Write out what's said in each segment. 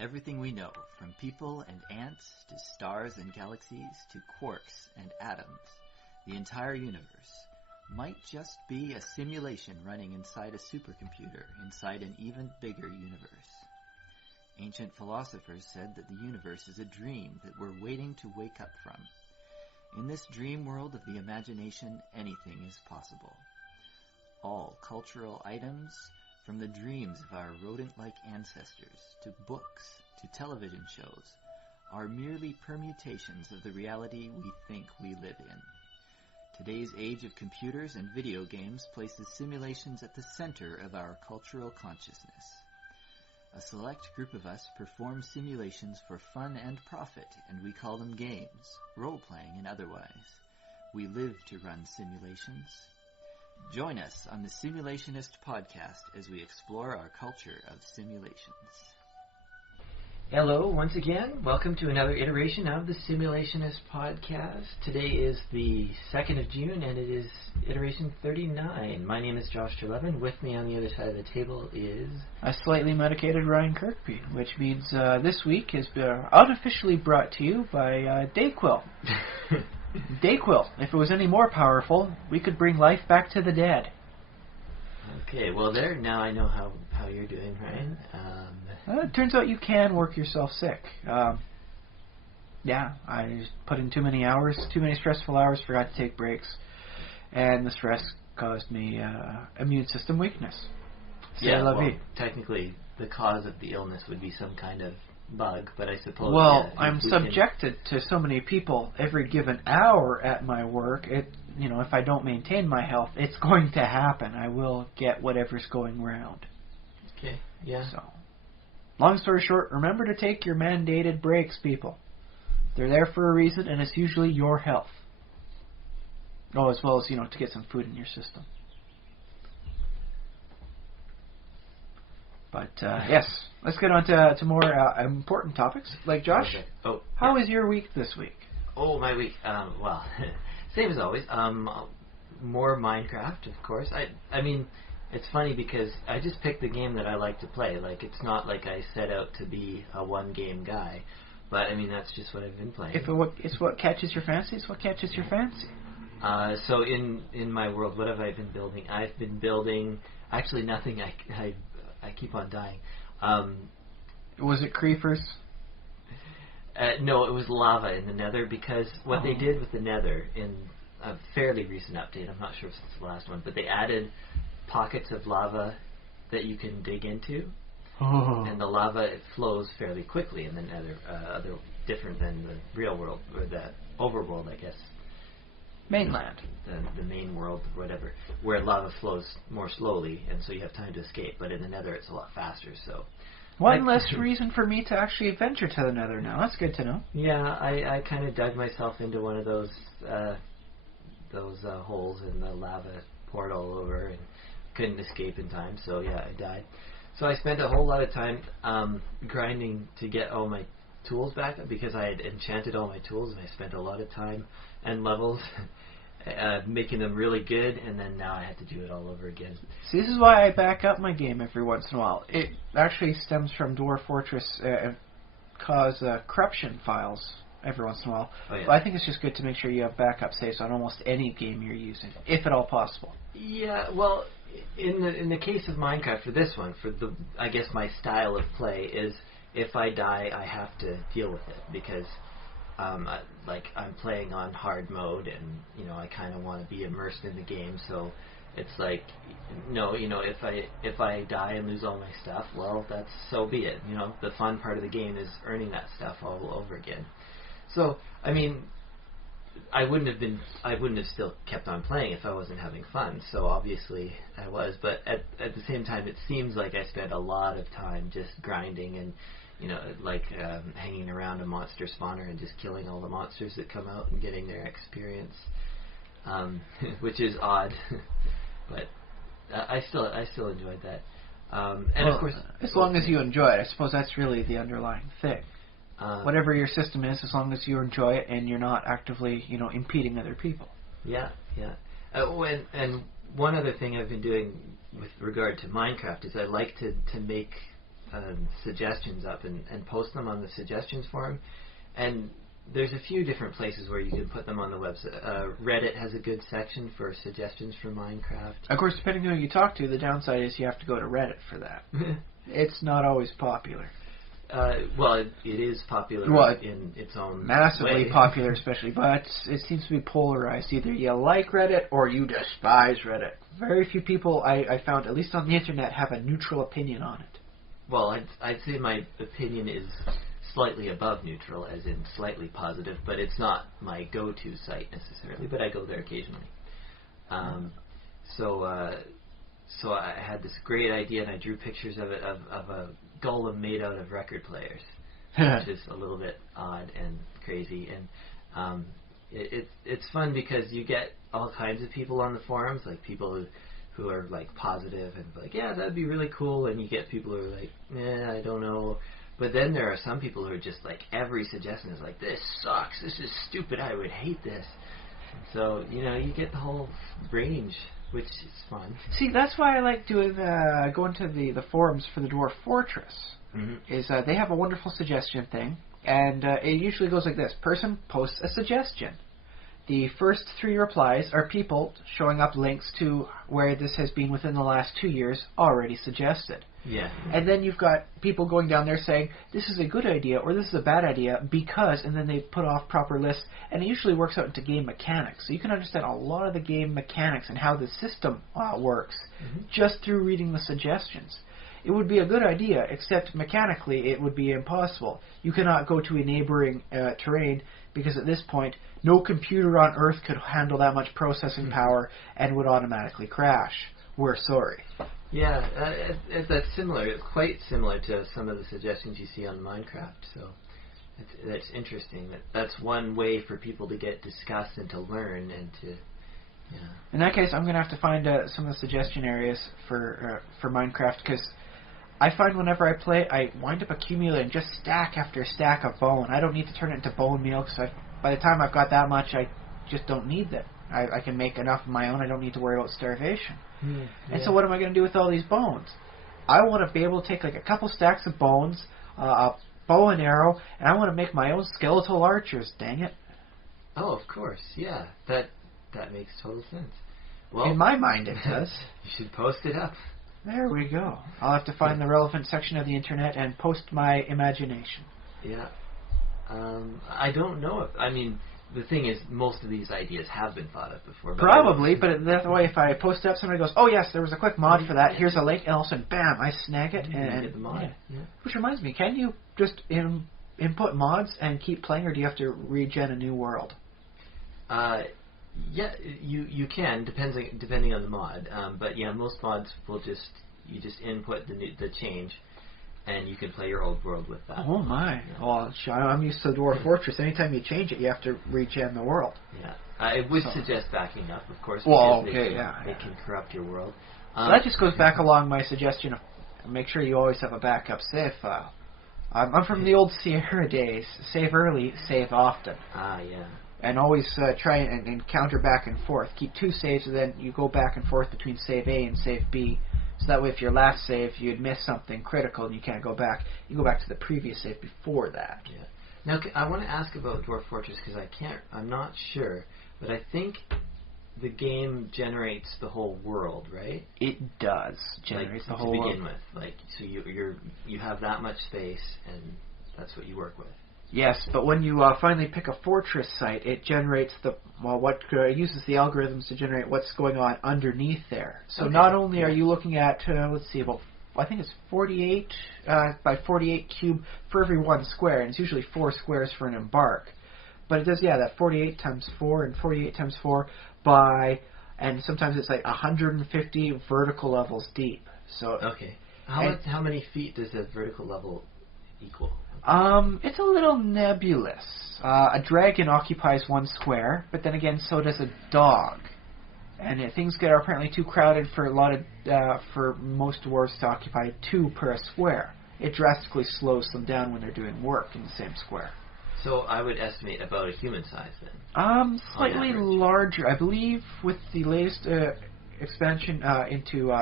Everything we know, from people and ants to stars and galaxies to quarks and atoms, the entire universe, might just be a simulation running inside a supercomputer inside an even bigger universe. Ancient philosophers said that the universe is a dream that we're waiting to wake up from. In this dream world of the imagination, anything is possible. All cultural items, from the dreams of our rodent-like ancestors, to books, to television shows, are merely permutations of the reality we think we live in. Today's age of computers and video games places simulations at the center of our cultural consciousness. A select group of us perform simulations for fun and profit, and we call them games, role-playing and otherwise. We live to run simulations. Join us on the Simulationist podcast as we explore our culture of simulations. Hello, once again. Welcome to another iteration of the Simulationist podcast. Today is the 2nd of June, and it is iteration 39. My name is Josh Trelevin. With me on the other side of the table is... a slightly medicated Ryan Kirkby, which means this week has been unofficially brought to you by Dayquil. Dayquil. If it was any more powerful, we could bring life back to the dead. Okay, well there, now I know how you're doing, Ryan. It turns out you can work yourself sick. Yeah, I just put in too many hours, too many stressful hours, forgot to take breaks, and the stress caused me immune system weakness. Yeah, well, technically the cause of the illness would be some kind of bug, but I suppose... Well, yeah, I'm subjected to so many people every given hour at my work. If I don't maintain my health, it's going to happen. I will get whatever's going around. Okay, yeah. So, long story short, remember to take your mandated breaks, people. They're there for a reason, and it's usually your health. Oh, as well as, to get some food in your system. But, yes, let's get on to more important topics. Like, Josh, how was your week this week? Oh, my week, well, same as always. More Minecraft, of course. I mean, it's funny because I just picked the game that I like to play. Like, it's not like I set out to be a one-game guy. But, I mean, that's just what I've been playing. It's what catches your fancy, it's what catches your fancy. So, in my world, what have I been building? I've been building, actually nothing. I keep on dying. Was it creepers? No, it was lava in the Nether, because what they did with the Nether in a fairly recent update, I'm not sure if it's the last one, but they added pockets of lava that you can dig into, and the lava, it flows fairly quickly in the Nether, different than the real world, or the overworld, I guess. Mainland. The main world, or whatever, where lava flows more slowly, and so you have time to escape, but in the Nether it's a lot faster, so... One less reason for me to actually venture to the Nether now. That's good to know. Yeah, I kind of dug myself into one of those holes, and the lava poured all over, and couldn't escape in time, so yeah, I died. So I spent a whole lot of time grinding to get all my tools back, because I had enchanted all my tools, and I spent a lot of time and levels making them really good, and then now I had to do it all over again. See, this is why I back up my game every once in a while. It actually stems from Dwarf Fortress cause corruption files every once in a while. Oh, yeah. But I think it's just good to make sure you have backup saves on almost any game you're using, if at all possible. Yeah, well, in the case of Minecraft, for this one, I guess my style of play is, if I die, I have to deal with it, because I'm playing on hard mode, and I kind of want to be immersed in the game. So it's like, if I die and lose all my stuff, well, that's so be it. The fun part of the game is earning that stuff all over again. So I mean, I wouldn't have still kept on playing if I wasn't having fun. So obviously I was, but at the same time, it seems like I spent a lot of time just grinding and hanging around a monster spawner and just killing all the monsters that come out and getting their experience, which is odd, but I still enjoyed that. Of course, as long as you enjoy it, I suppose that's really the underlying thing. Whatever your system is, as long as you enjoy it and you're not actively, impeding other people. Yeah, yeah. And one other thing I've been doing with regard to Minecraft is I like to make suggestions up and post them on the suggestions forum. And there's a few different places where you can put them on the website. Reddit has a good section for suggestions for Minecraft. Of course, depending on who you talk to, the downside is you have to go to Reddit for that. It's not always popular. Well, it is popular in its own massively way. popular, especially, but it seems to be polarized. Either you like Reddit or you despise Reddit. Very few people I found, at least on the internet, have a neutral opinion on it. Well, I'd say my opinion is slightly above neutral, as in slightly positive, but it's not my go-to site necessarily, but I go there occasionally. So I had this great idea, and I drew pictures of it, of a golem made out of record players, which is a little bit odd and crazy. And it's fun because you get all kinds of people on the forums, like people who are like positive and like, yeah, that'd be really cool, and you get people who are like, I don't know. But then there are some people who are just like, every suggestion is like, this sucks, this is stupid, I would hate this. So, you get the whole range, which is fun. See, that's why I like doing going to the forums for the Dwarf Fortress. Mm-hmm. Is they have a wonderful suggestion thing, and it usually goes like this. Person posts a suggestion. The first 3 replies are people showing up links to where this has been within the last 2 years already suggested. Yeah. And then you've got people going down there saying, this is a good idea or this is a bad idea because, and then they put off proper lists, and it usually works out into game mechanics. So you can understand a lot of the game mechanics and how the system works just through reading the suggestions. It would be a good idea, except mechanically it would be impossible. You cannot go to a neighboring terrain because at this point no computer on Earth could handle that much processing power and would automatically crash. We're sorry. Yeah, that's similar. It's quite similar to some of the suggestions you see on Minecraft. So that's interesting. That's one way for people to get discussed and to learn and to. Yeah. In that case, I'm going to have to find some of the suggestion areas for Minecraft, because I find whenever I play, I wind up accumulating just stack after stack of bone. I don't need to turn it into bone meal, because by the time I've got that much, I just don't need that. I can make enough of my own. I don't need to worry about starvation. And so what am I going to do with all these bones? I want to be able to take like a couple stacks of bones, a bow and arrow, and I want to make my own skeletal archers, dang it. Oh, of course, yeah. That makes total sense. Well, in my mind it does. You should post it up. There we go. I'll have to find the relevant section of the internet and post my imagination. Yeah. I don't know the thing is, most of these ideas have been thought of before. Probably, but that way if I post it up, somebody goes, oh yes, there was a quick mod for that, here's a link, and all of a sudden, bam, I snag it. And get the mod. Yeah. Which reminds me, can you just input mods and keep playing, or do you have to regen a new world? Yeah, you can, depending on the mod. But yeah, most mods will you just input the change, and you can play your old world with that. Oh my! Yeah. Well, I'm used to Dwarf Fortress. Anytime you change it, you have to regen the world. Yeah, I would suggest backing up, of course. Well, okay, they can corrupt your world. So that just goes back along my suggestion of make sure you always have a backup save file. I'm from the old Sierra days. Save early, save often. Ah, yeah. And always try and counter back and forth. Keep 2 saves, and then you go back and forth between save A and save B. So that way, if your last save, you'd miss something critical and you can't go back, you go back to the previous save before that. Yeah. Now, I want to ask about Dwarf Fortress because I'm not sure, but I think the game generates the whole world, right? It does generate the whole world. To begin with, so you have that much space, and that's what you work with. Yes, but when you finally pick a fortress site, it generates uses the algorithms to generate what's going on underneath there. So not only are you looking at, I think it's 48 by 48 cube for every 1 square, and it's usually 4 squares for an embark. But it does, that 48 times 4 and 48 times 4 and sometimes it's like 150 vertical levels deep. So how many feet does a vertical level equal? It's a little nebulous. A dragon occupies 1 square, but then again, so does a dog. And things are apparently too crowded for for most dwarves to occupy 2 per square. It drastically slows them down when they're doing work in the same square. So I would estimate about a human size then. Slightly larger, I believe, with the latest expansion into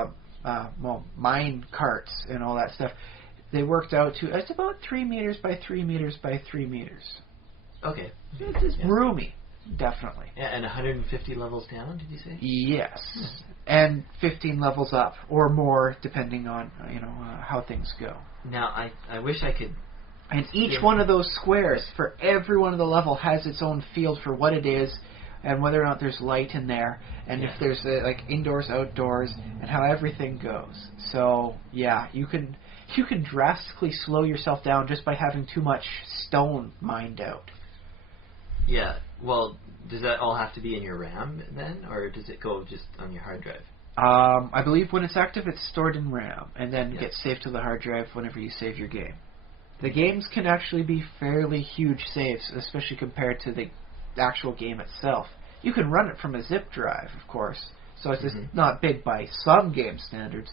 mine carts and all that stuff. They worked out to, it's about 3 meters by 3 meters by 3 meters. Okay. It's roomy, definitely. Yeah, and 150 levels down, did you say? Yes. And 15 levels up, or more, depending on, how things go. Now, I wish I could... And each one of those squares, for every one of the level, has its own field for what it is, and whether or not there's light in there, and if there's indoors, outdoors, and how everything goes. So yeah, you can drastically slow yourself down just by having too much stone mined out. Yeah. Well, does that all have to be in your RAM then, or does it go just on your hard drive? I believe when it's active, it's stored in RAM, and then gets saved to the hard drive whenever you save your game. The games can actually be fairly huge saves, especially compared to the actual game itself. You can run it from a zip drive, of course, so it's just not big by some game standards,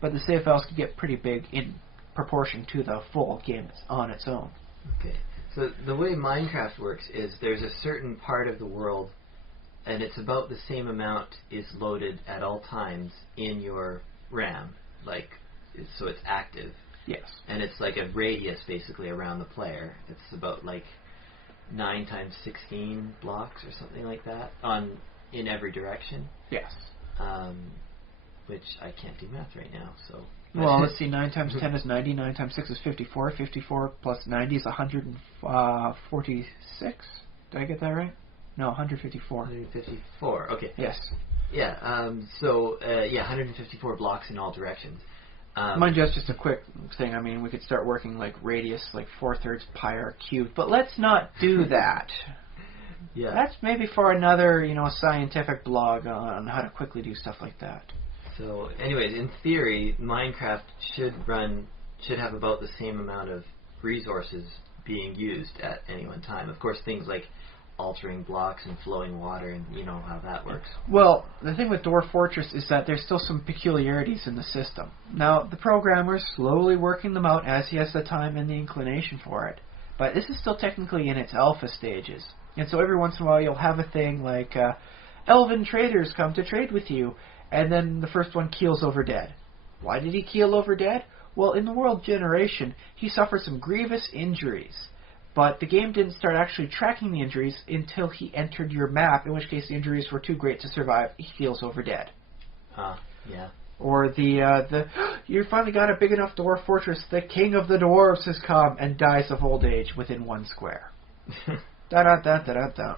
but the save files can get pretty big in proportion to the full game on its own. Okay, so the way Minecraft works is there's a certain part of the world, and it's about the same amount is loaded at all times in your RAM, so it's active. Yes. And it's like a radius basically around the player. It's about 9 times 16 blocks or something like that in every direction. Yes. Which I can't do math right now, so... Well, let's see, 9 times 10 is 90, 9 times 6 is 54, 54 plus 90 is 146? Did I get that right? No, 154. 154, okay. Yes. Yeah, 154 blocks in all directions. Mind you, that's just a quick thing. I mean, we could start working radius, 4/3 pi r cubed, but let's not do that. Yeah. That's maybe for another, scientific blog on how to quickly do stuff like that. So, anyways, in theory, Minecraft should have about the same amount of resources being used at any one time. Of course, things like altering blocks and flowing water, and you know how that works. Well, the thing with Dwarf Fortress is that there's still some peculiarities in the system. Now, the programmer's slowly working them out as he has the time and the inclination for it. But this is still technically in its alpha stages. And so every once in a while you'll have a thing like, elven traders come to trade with you, and then the first one keels over dead. Why did he keel over dead? Well, in the world Generation, he suffered some grievous injuries. But the game didn't start actually tracking the injuries until he entered your map, in which case the injuries were too great to survive. He keels over dead. Yeah. Or you finally got a big enough dwarf fortress, the king of the dwarves has come, and dies of old age within 1 square. Da-da-da-da-da-da.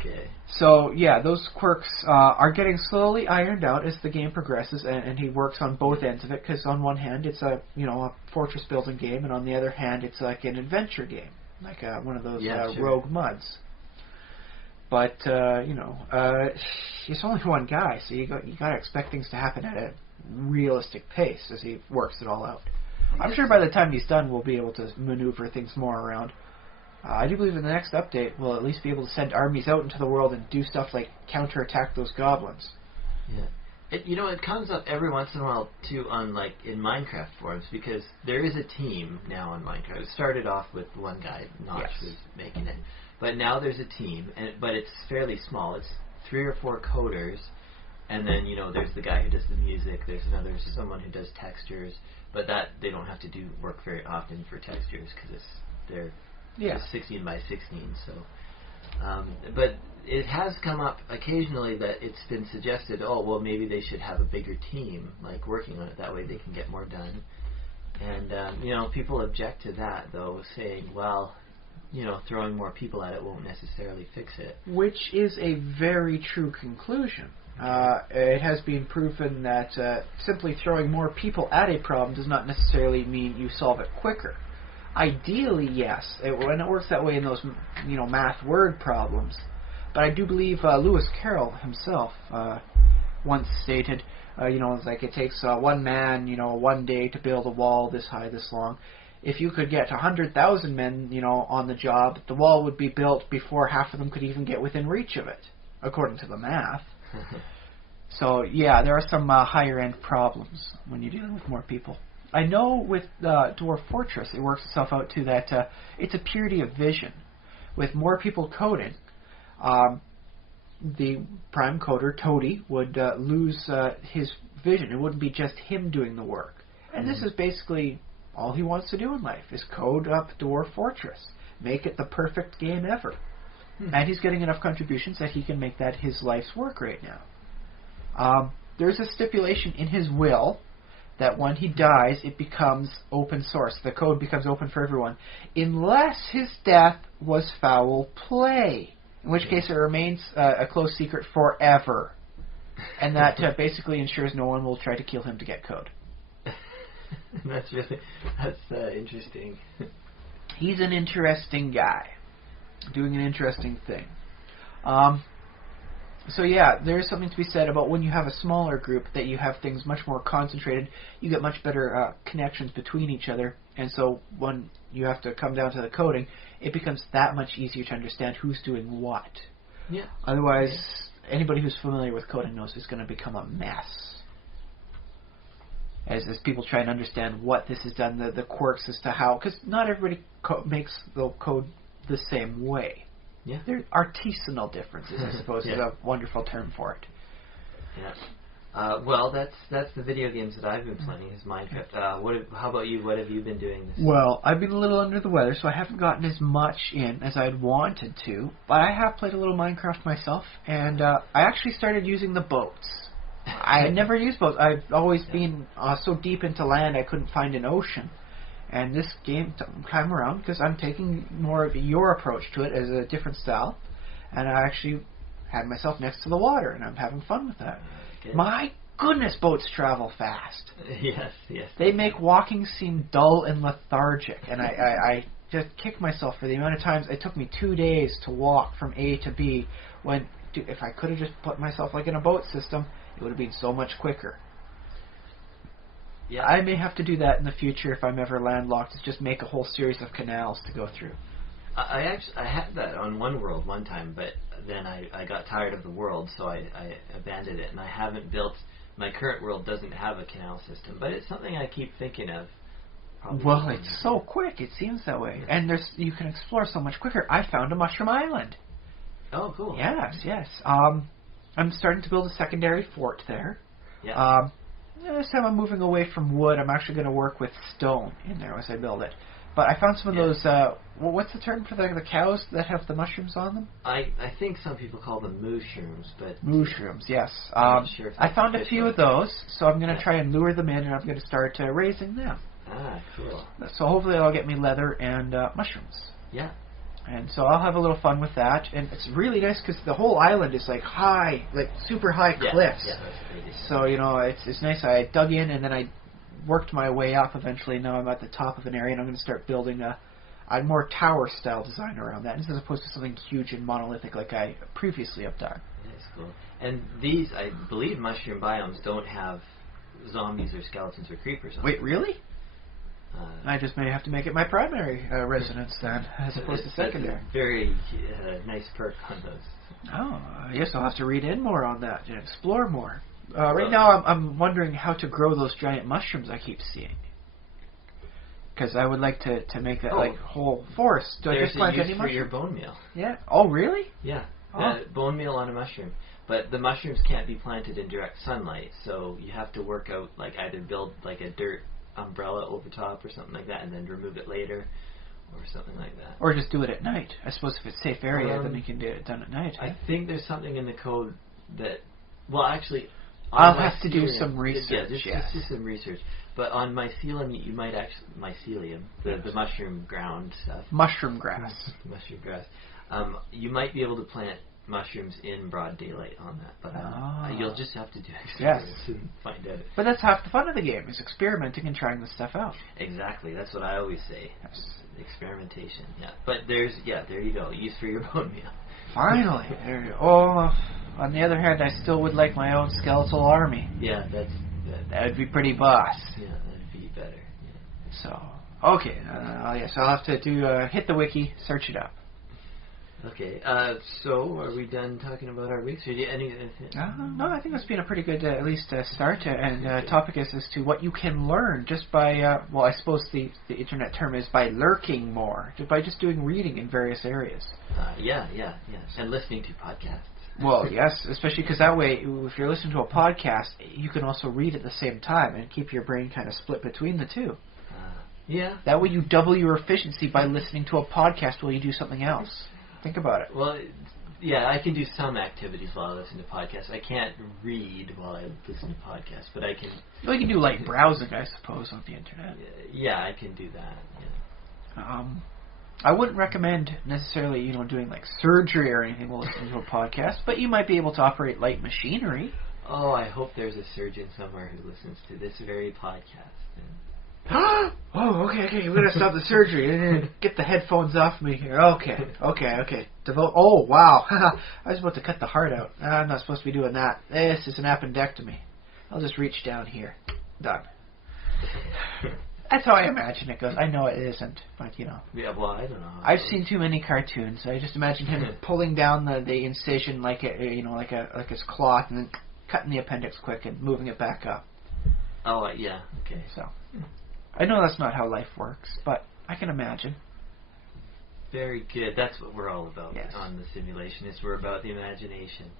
Okay. So, yeah, those quirks are getting slowly ironed out as the game progresses, and he works on both ends of it, because on one hand it's a fortress building game, and on the other hand it's like an adventure game, like one of those rogue muds. But, he's only one guy, so you got to expect things to happen at a realistic pace as he works it all out. I'm sure by the time he's done we'll be able to maneuver things more around. I do believe in the next update we'll at least be able to send armies out into the world and do stuff like counterattack those goblins. Yeah. It comes up every once in a while, too, on, in Minecraft forums, because there is a team now on Minecraft. It started off with one guy, Notch, was making it. But now there's a team, but it's fairly small. It's 3 or 4 coders, and then, there's the guy who does the music, there's someone who does textures, but that they don't have to do work very often for textures, because they're just 16 by 16, so... but it has come up occasionally that it's been suggested, maybe they should have a bigger team, working on it, that way they can get more done. And, people object to that, though, saying, throwing more people at it won't necessarily fix it. Which is a very true conclusion. It has been proven that simply throwing more people at a problem does not necessarily mean you solve it quicker. Ideally, yes, and it works that way in those, math word problems. But I do believe Lewis Carroll himself once stated, it takes one man, 1 day to build a wall this high, this long. If you could get 100,000 men, on the job, the wall would be built before half of them could even get within reach of it, according to the math. So, yeah, there are some higher-end problems when you're dealing with more people. I know with Dwarf Fortress, it works itself out to that it's a purity of vision. With more people coding, the prime coder, Toady, would lose his vision. It wouldn't be just him doing the work. And this is basically all he wants to do in life, is code up Dwarf Fortress. Make it the perfect game ever. And he's getting enough contributions that he can make that his life's work right now. There's a stipulation in his will that when he dies, it becomes open source. The code becomes open for everyone, unless his death was foul play, in which case it remains a closed secret forever. And that basically ensures no one will try to kill him to get code. That's interesting. He's an interesting guy, doing an interesting thing. So yeah, there's something to be said about when you have a smaller group, that you have things much more concentrated. You get much better connections between each other, and so when you have to come down to the coding, it becomes that much easier to understand who's doing what. Yeah. Otherwise, anybody who's familiar with coding knows it's going to become a mess. As people try and understand what this has done, the quirks as to how, because not everybody makes the code the same way. Yeah. There are artisanal differences, I suppose, is a wonderful term for it. Yeah. Well, that's the video games that I've been playing, is Minecraft. How about you? What have you been doing this week? Well, I've been a little under the weather, so I haven't gotten as much in as I'd wanted to, but I have played a little Minecraft myself, and I actually started using the boats. I had never used boats. I've always been so deep into land I couldn't find an ocean. And this game came around because I'm taking more of your approach to it as a different style. And I actually had myself next to the water, and I'm having fun with that. Okay. My goodness, boats travel fast. Yes. They make walking seem dull and lethargic. And I just kick myself for the amount of times it took me 2 days to walk from A to B, when if I could have just put myself like in a boat system, it would have been so much quicker. Yeah. I may have to do that in the future if I'm ever landlocked, is just make a whole series of canals to go through. I had that on one world one time, but then I got tired of the world, so I abandoned it, and I haven't built. My current world doesn't have a canal system, but it's something I keep thinking of. Well, it's so quick, it seems that way. And you can explore so much quicker. I found a mushroom island. Oh, cool. Yes. I'm starting to build a secondary fort there. Yeah. This time I'm moving away from wood. I'm actually going to work with stone in there as I build it. But I found some of those, what's the term for the cows that have the mushrooms on them? I think some people call them mushrooms, but... Mushrooms, yes. I'm not sure if I found a few of those, so I'm going to try and lure them in, and I'm going to start raising them. Ah, cool. So hopefully that'll get me leather and mushrooms. Yeah. And so I'll have a little fun with that. And it's really nice because the whole island is like high, like super high cliffs. Yeah, that's pretty. So, it's nice. I dug in and then I worked my way up eventually. Now I'm at the top of an area, and I'm going to start building a more tower-style design around that, as opposed to something huge and monolithic like I previously have done. That's cool. And these, I believe, mushroom biomes don't have zombies or skeletons or creepers on Wait, them. really? I just may have to make it my primary residence then, as opposed to secondary. That's a very nice perk on those. Oh, yes, I'll have to read in more on that and explore more. Right now, I'm wondering how to grow those giant mushrooms I keep seeing. Because I would like to make that whole forest. Do I just plant any mushroom? There's a use for your bone meal. Yeah. Oh, really? Yeah. Oh. Bone meal on a mushroom. But the mushrooms can't be planted in direct sunlight, so you have to work out, either build a dirt umbrella over top or something like that, and then remove it later, or something like that. Or just do it at night. I suppose if it's safe area, then you can do it done at night. I think there's something in the code that... Well, actually... I'll have to do some research. Yeah, just do some research. But on mycelium, you might actually... Mycelium, the mushroom ground stuff. Mushroom grass. Mushroom grass. You might be able to plant mushrooms in broad daylight on that, but you'll just have to do experiments and find out. But that's half the fun of the game, is experimenting and trying this stuff out. Exactly, that's what I always say. Yes. Experimentation, yeah. But there you go, use for your bone meal. Finally. Oh, on the other hand, I still would like my own skeletal army. Yeah, that would be pretty boss. Yeah, that'd be better. Yeah. So, okay, so I'll have to hit the wiki, search it up. Okay, so are we done talking about our weeks? Or do you anything? No, I think that's been a pretty good, at least, start. And topic is as to what you can learn just by, I suppose the internet term is by lurking more, by just doing reading in various areas. Yes. And listening to podcasts. Well, yes, especially because that way, if you're listening to a podcast, you can also read at the same time and keep your brain kind of split between the two. Yeah. That way you double your efficiency by listening to a podcast while you do something else. Think about it. Well, yeah, I can do some activities while I listen to podcasts. I can't read while I listen to podcasts, but I can... Well, you can do light browsing, I suppose, on the internet. Yeah, I can do that. Yeah. I wouldn't recommend necessarily, doing like surgery or anything while listening to a podcast, but you might be able to operate light machinery. Oh, I hope there's a surgeon somewhere who listens to this very podcast. Oh, okay, we're going to stop the surgery. Get the headphones off me here. Okay. Oh, wow. I was about to cut the heart out. I'm not supposed to be doing that. This is an appendectomy. I'll just reach down here. Done. That's how I imagine it goes. I know it isn't, but Yeah, well, I don't know. I've seen too many cartoons. I just imagine him pulling down the incision like his cloth, and then cutting the appendix quick and moving it back up. Oh, yeah. Okay. So, I know that's not how life works, but I can imagine. Very good. That's what we're all about on the Simulationist. We're about the imagination.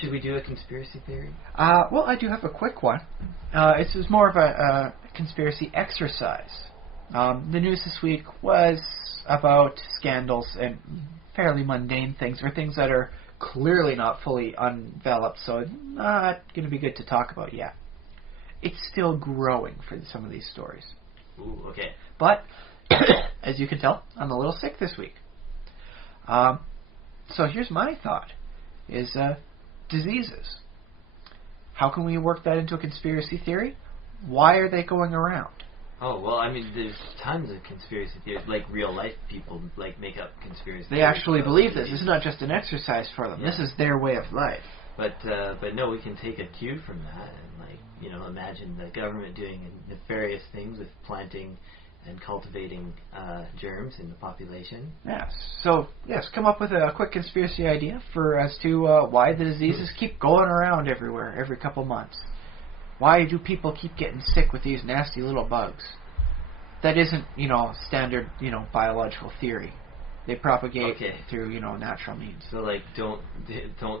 Should we do a conspiracy theory? Well, I do have a quick one. This is more of a conspiracy exercise. The news this week was about scandals and fairly mundane things, or things that are clearly not fully undeveloped, so not going to be good to talk about yet. It's still growing for some of these stories. Ooh, okay. But, as you can tell, I'm a little sick this week. So here's my thought, is diseases. How can we work that into a conspiracy theory? Why are they going around? Oh, well, I mean, there's tons of conspiracy theories, like real-life people, like, make up conspiracy They theories. actually believe this. This is not just an exercise for them. Yeah. This is their way of life. But no, we can take a cue from that and, imagine the government doing nefarious things with planting and cultivating germs in the population. Yes. So, yes, come up with a quick conspiracy idea as to why the diseases keep going around everywhere every couple months. Why do people keep getting sick with these nasty little bugs? That isn't, standard, biological theory. They propagate through, natural means. So, like, don't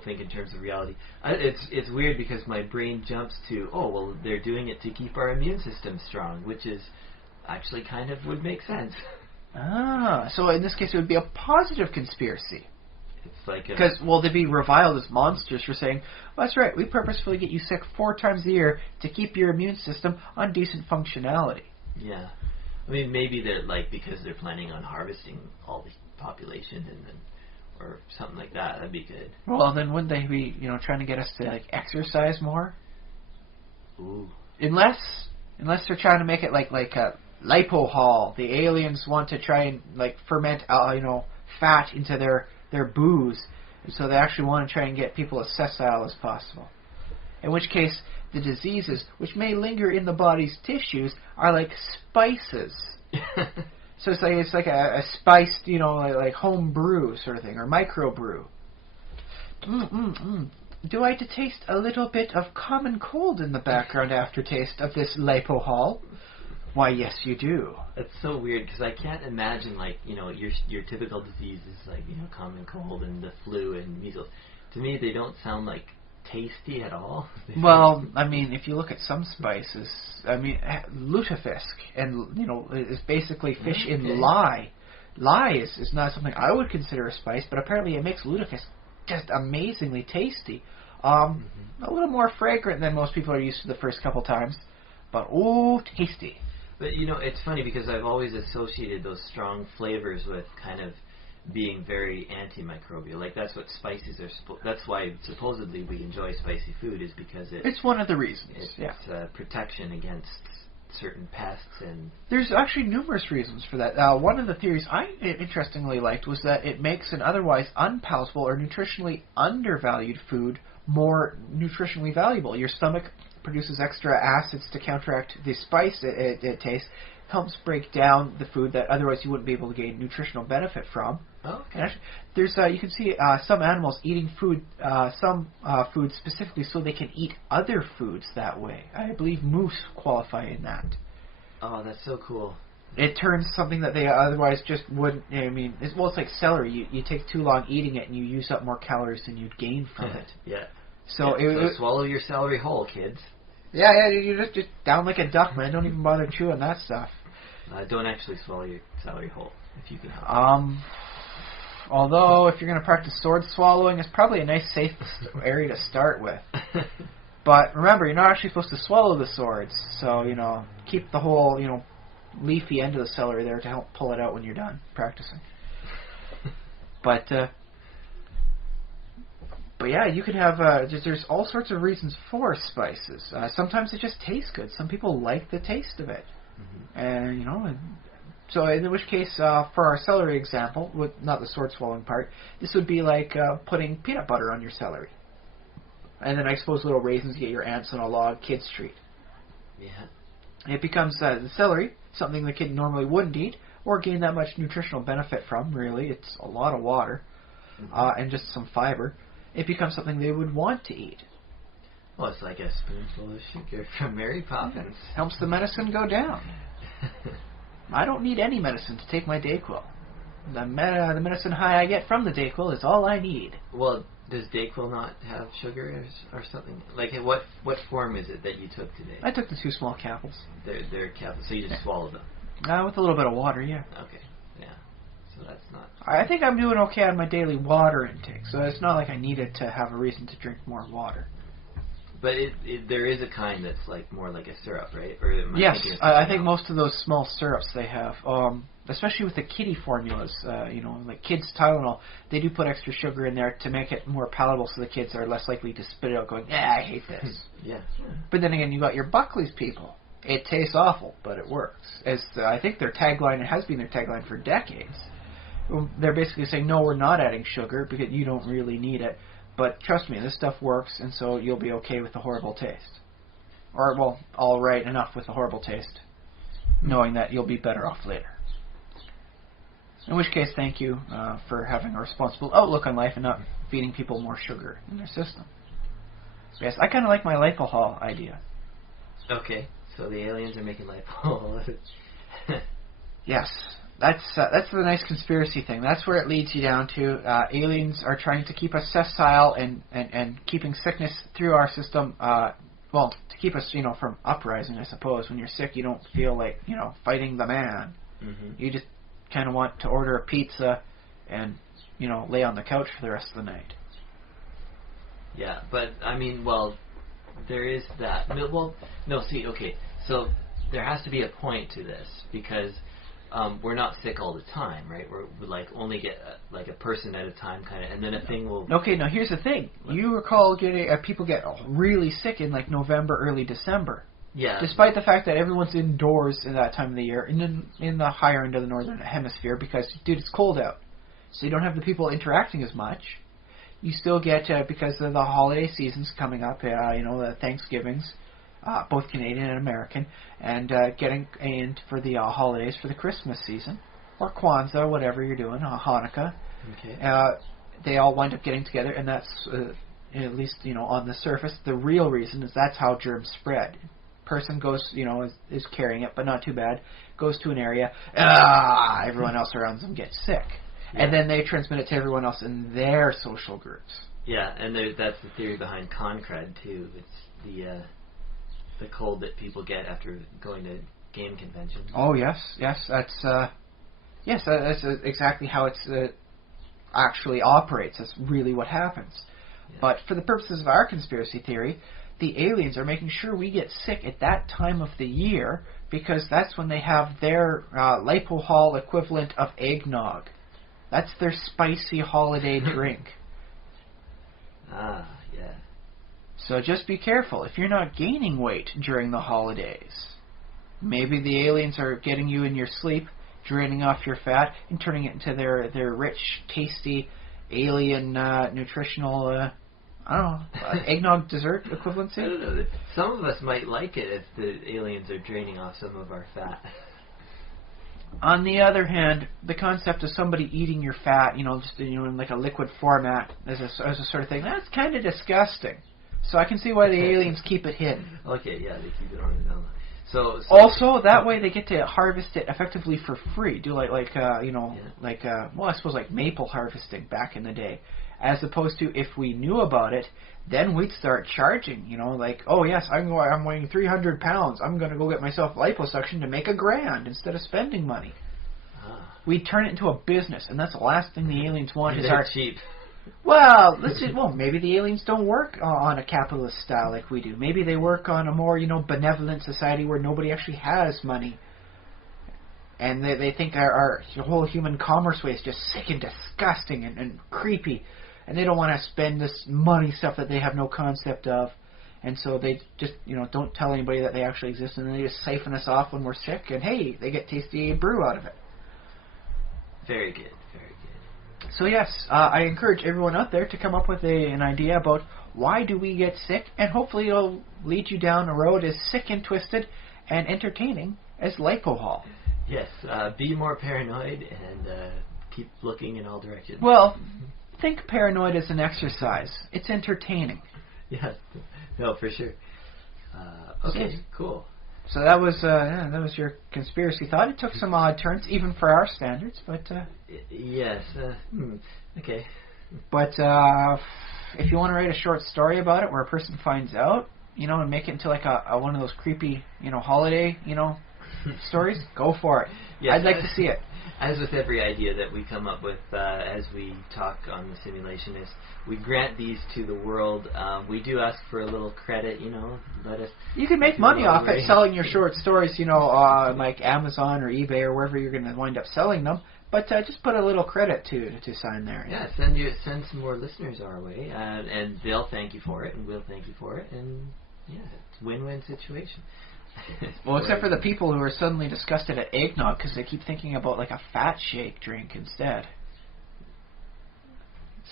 think in terms of reality. It's weird because my brain jumps to, they're doing it to keep our immune system strong, which is actually kind of would make sense. So in this case it would be a positive conspiracy. It's like because, they'd be reviled as monsters for saying, well, that's right, we purposefully get you sick 4 times a year to keep your immune system on decent functionality. Yeah. I mean, maybe they're, because they're planning on harvesting all the population or something like that. That'd be good. Well, then wouldn't they be, trying to get us to, exercise more? Ooh. Unless they're trying to make it like a lipohol. The aliens want to try and, ferment, fat into their booze. And so they actually want to try and get people as sessile as possible. In which case, the diseases, which may linger in the body's tissues, are like spices. So it's like a spiced, like home brew sort of thing, or micro brew. Do I taste a little bit of common cold in the background aftertaste of this lipohol? Why, yes, you do. That's so weird because I can't imagine your typical diseases like common cold and the flu and measles. To me, they don't sound like tasty at all. Well, I mean, if you look at some spices, lutefisk, and is basically fish in lye. Lye is not something I would consider a spice, but apparently it makes lutefisk just amazingly tasty. A little more fragrant than most people are used to the first couple times, but tasty. But it's funny because I've always associated those strong flavors with kind of being very antimicrobial. Like that's what spices are. That's why supposedly we enjoy spicy food is because it's one of the reasons. It's protection against certain pests and. There's actually numerous reasons for that. One of the theories I interestingly liked was that it makes an otherwise unpalatable or nutritionally undervalued food more nutritionally valuable. Your stomach produces extra acids to counteract the spice it tastes. Helps break down the food that otherwise you wouldn't be able to gain nutritional benefit from. Oh, okay. And actually, there's you can see some animals eating food, some foods specifically so they can eat other foods that way. I believe moose qualify in that. Oh, that's so cool. it turns something that they otherwise just wouldn't. I mean, it's like celery. You take too long eating it, and you use up more calories than you'd gain from it. Yeah. So, so swallow your celery whole, kids. Yeah, you just down like a duck, man. Don't even bother chewing that stuff. Don't actually swallow your celery whole, if you can help. Although, if you're going to practice sword swallowing, it's probably a nice, safe area to start with. But remember, you're not actually supposed to swallow the swords, so, keep the whole, leafy end of the celery there to help pull it out when you're done practicing. But yeah, you could have, there's all sorts of reasons for spices. Sometimes it just tastes good. Some people like the taste of it. Mm-hmm. And, so in which case, for our celery example, with not the sword swallowing part, this would be like putting peanut butter on your celery. And then I suppose little raisins, you get your ants on a log, kids treat. Yeah. It becomes the celery, something the kid normally wouldn't eat or gain that much nutritional benefit from, really. It's a lot of water and just some fiber. It becomes something they would want to eat. Well, it's like a spoonful of sugar from Mary Poppins. Helps the medicine go down. I don't need any medicine to take my Dayquil. The medicine high I get from the Dayquil is all I need. Well, does Dayquil not have sugar or something? Like, what form is it that you took today? I took the 2 small capsules. They're capsules, so you just swallowed them? With a little bit of water, yeah. Okay, yeah. So that's not... I think I'm doing okay on my daily water intake, so it's not like I needed to have a reason to drink more water. But there is a kind that's like more like a syrup, right? Or yes, I think most of those small syrups they have, especially with the kiddie formulas, like kids Tylenol, they do put extra sugar in there to make it more palatable, so the kids are less likely to spit it out, going, I hate this. Yeah. But then again, you got your Buckley's people. It tastes awful, but it works. I think their tagline, it has been their tagline for decades. They're basically saying, no, we're not adding sugar because you don't really need it. But trust me, this stuff works, and so you'll be okay with the horrible taste. Or, well, all right enough with the horrible taste, knowing that you'll be better off later. In which case, thank you for having a responsible outlook on life and not feeding people more sugar in their system. Yes, I kind of like my Lipohol idea. Okay, so the aliens are making Lipohol. Yes. That's the nice conspiracy thing. That's where it leads you down to. Aliens are trying to keep us sessile and keeping sickness through our system. To keep us, from uprising, I suppose. When you're sick, you don't feel like, fighting the man. Mm-hmm. You just kind of want to order a pizza and, lay on the couch for the rest of the night. Yeah, but, I mean, there is that. Okay, so there has to be a point to this, because... we're not sick all the time, right? We like only get like a person at a time, kind of, and then a thing will. Okay, now here's the thing. You recall getting people get really sick in like November, early December. Yeah. Despite the fact that everyone's indoors in that time of the year, in the higher end of the northern hemisphere, because it's cold out, so you don't have the people interacting as much. You still get because of the holiday seasons coming up. The Thanksgivings. Both Canadian and American, and getting in for the holidays for the Christmas season, or Kwanzaa, whatever you're doing, Hanukkah. Okay. They all wind up getting together, and that's, at least, on the surface, the real reason is that's how germs spread. Person goes, is carrying it, but not too bad, goes to an area, everyone else around them gets sick. Yeah. And then they transmit it to everyone else in their social groups. Yeah, and that's the theory behind concred, too. It's the cold that people get after going to game conventions. Oh yes, that's exactly how it's actually operates. That's really what happens. Yeah. But for the purposes of our conspiracy theory, the aliens are making sure we get sick at that time of the year because that's when they have their Lipohol equivalent of eggnog. That's their spicy holiday drink. Yeah. So just be careful. If you're not gaining weight during the holidays, maybe the aliens are getting you in your sleep, draining off your fat, and turning it into their rich, tasty, alien nutritional, eggnog dessert equivalency? I don't know. Some of us might like it if the aliens are draining off some of our fat. On the other hand, the concept of somebody eating your fat, just in like a liquid format as a sort of thing, that's kind of disgusting. So I can see why the aliens keep it hidden. Okay, yeah, they keep it on the down. So also, that way they get to harvest it effectively for free. Do well, I suppose like maple harvesting back in the day. As opposed to if we knew about it, then we'd start charging. Like, oh yes, I'm weighing 300 pounds. I'm going to go get myself liposuction to make $1,000 instead of spending money. We'd turn it into a business, and that's the last thing the aliens want. And is they're cheap. Well, maybe the aliens don't work on a capitalist style like we do. Maybe they work on a more, benevolent society where nobody actually has money. And they think our whole human commerce way is just sick and disgusting and creepy. And they don't want to spend this money stuff that they have no concept of. And so they just, don't tell anybody that they actually exist. And then they just siphon us off when we're sick. And hey, they get tasty brew out of it. Very good, very good. So yes, I encourage everyone out there to come up with an idea about why do we get sick, and hopefully it'll lead you down a road as sick and twisted and entertaining as Lipohol. Yes, be more paranoid and keep looking in all directions. Well, think paranoid as an exercise. It's entertaining. Yes, no, for sure. Okay, cool. So that was your conspiracy thought. It took some odd turns, even for our standards, but yes. Okay. But if you want to write a short story about it, where a person finds out, and make it into like a one of those creepy, holiday, stories, go for it. Yes, I'd like to see it. As with every idea that we come up with as we talk on The Simulationist, we grant these to the world. We do ask for a little credit, let us... You can make money off it selling your short stories, like Amazon or eBay or wherever you're going to wind up selling them. But just put a little credit to sign there. Yeah, send some more listeners our way, and they'll thank you for it, and we'll thank you for it, and yeah, it's a win-win situation. Well, except for the people who are suddenly disgusted at eggnog because they keep thinking about like a fat shake drink instead.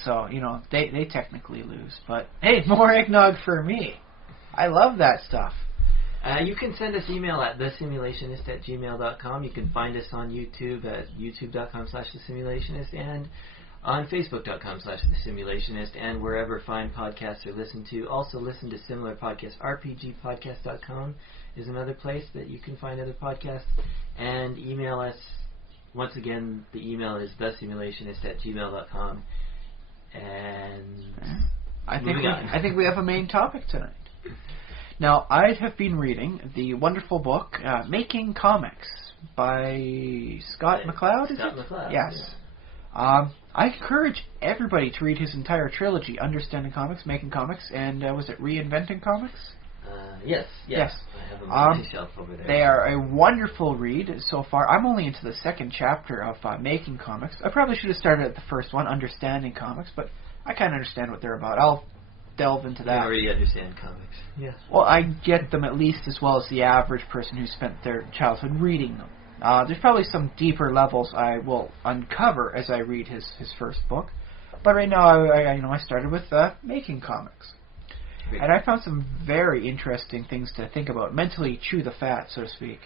So, they technically lose. But, hey, more eggnog for me. I love that stuff. You can send us email at thesimulationist@gmail.com. You can find us on YouTube at youtube.com/thesimulationist and on facebook.com/thesimulationist and wherever fine podcasts are listened to. Also listen to similar podcasts. rpgpodcast.com is another place that you can find other podcasts. And email us. Once again, the email is thesimulationist@gmail.com. And I think we have a main topic tonight. Now, I have been reading the wonderful book Making Comics by Scott McCloud. Scott McCloud. Yes. Yeah. I encourage everybody to read his entire trilogy, Understanding Comics, Making Comics, and was it Reinventing Comics? Yes. I have them on my shelf over there. They are a wonderful read so far. I'm only into the second chapter of Making Comics. I probably should have started at the first one, Understanding Comics, but I kind of understand what they're about. I'll delve into that. You already understand comics. Yes. Well, I get them at least as well as the average person who spent their childhood reading them. There's probably some deeper levels I will uncover as I read his first book. But right now, I started with Making Comics. And I found some very interesting things to think about, mentally chew the fat, so to speak,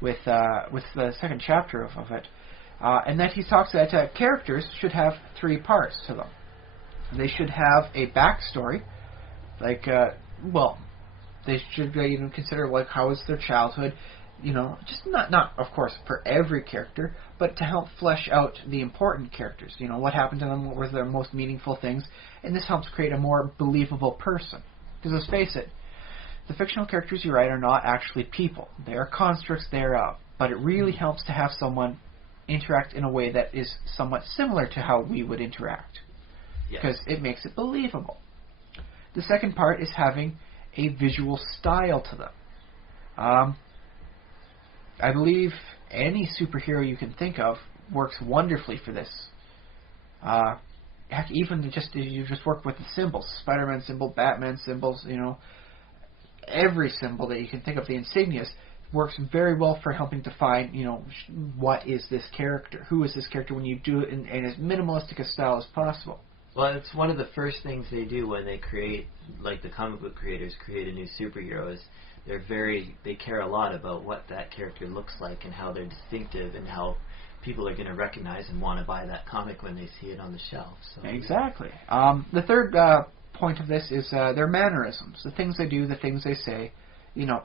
with the second chapter of it. And that he talks that characters should have three parts to them. They should have a backstory, like, they should consider like how was their childhood, just not of course for every character, but to help flesh out the important characters. What happened to them, what were their most meaningful things, and this helps create a more believable person. Because let's face it, the fictional characters you write are not actually people. They are constructs thereof. But it really helps to have someone interact in a way that is somewhat similar to how we would interact. Because it makes it believable. The second part is having a visual style to them. I believe any superhero you can think of works wonderfully for this. Heck, even you just work with the symbols, Spider-Man symbol, Batman symbols, every symbol that you can think of, the insignias, works very well for helping define, what is this character, who is this character, when you do it in as minimalistic a style as possible. Well, it's one of the first things they do when they create, like the comic book creators create a new superhero, is they care a lot about what that character looks like and how they're distinctive and how people are going to recognize and want to buy that comic when they see it on the shelf. So. Exactly. The third point of this is their mannerisms, the things they do, the things they say,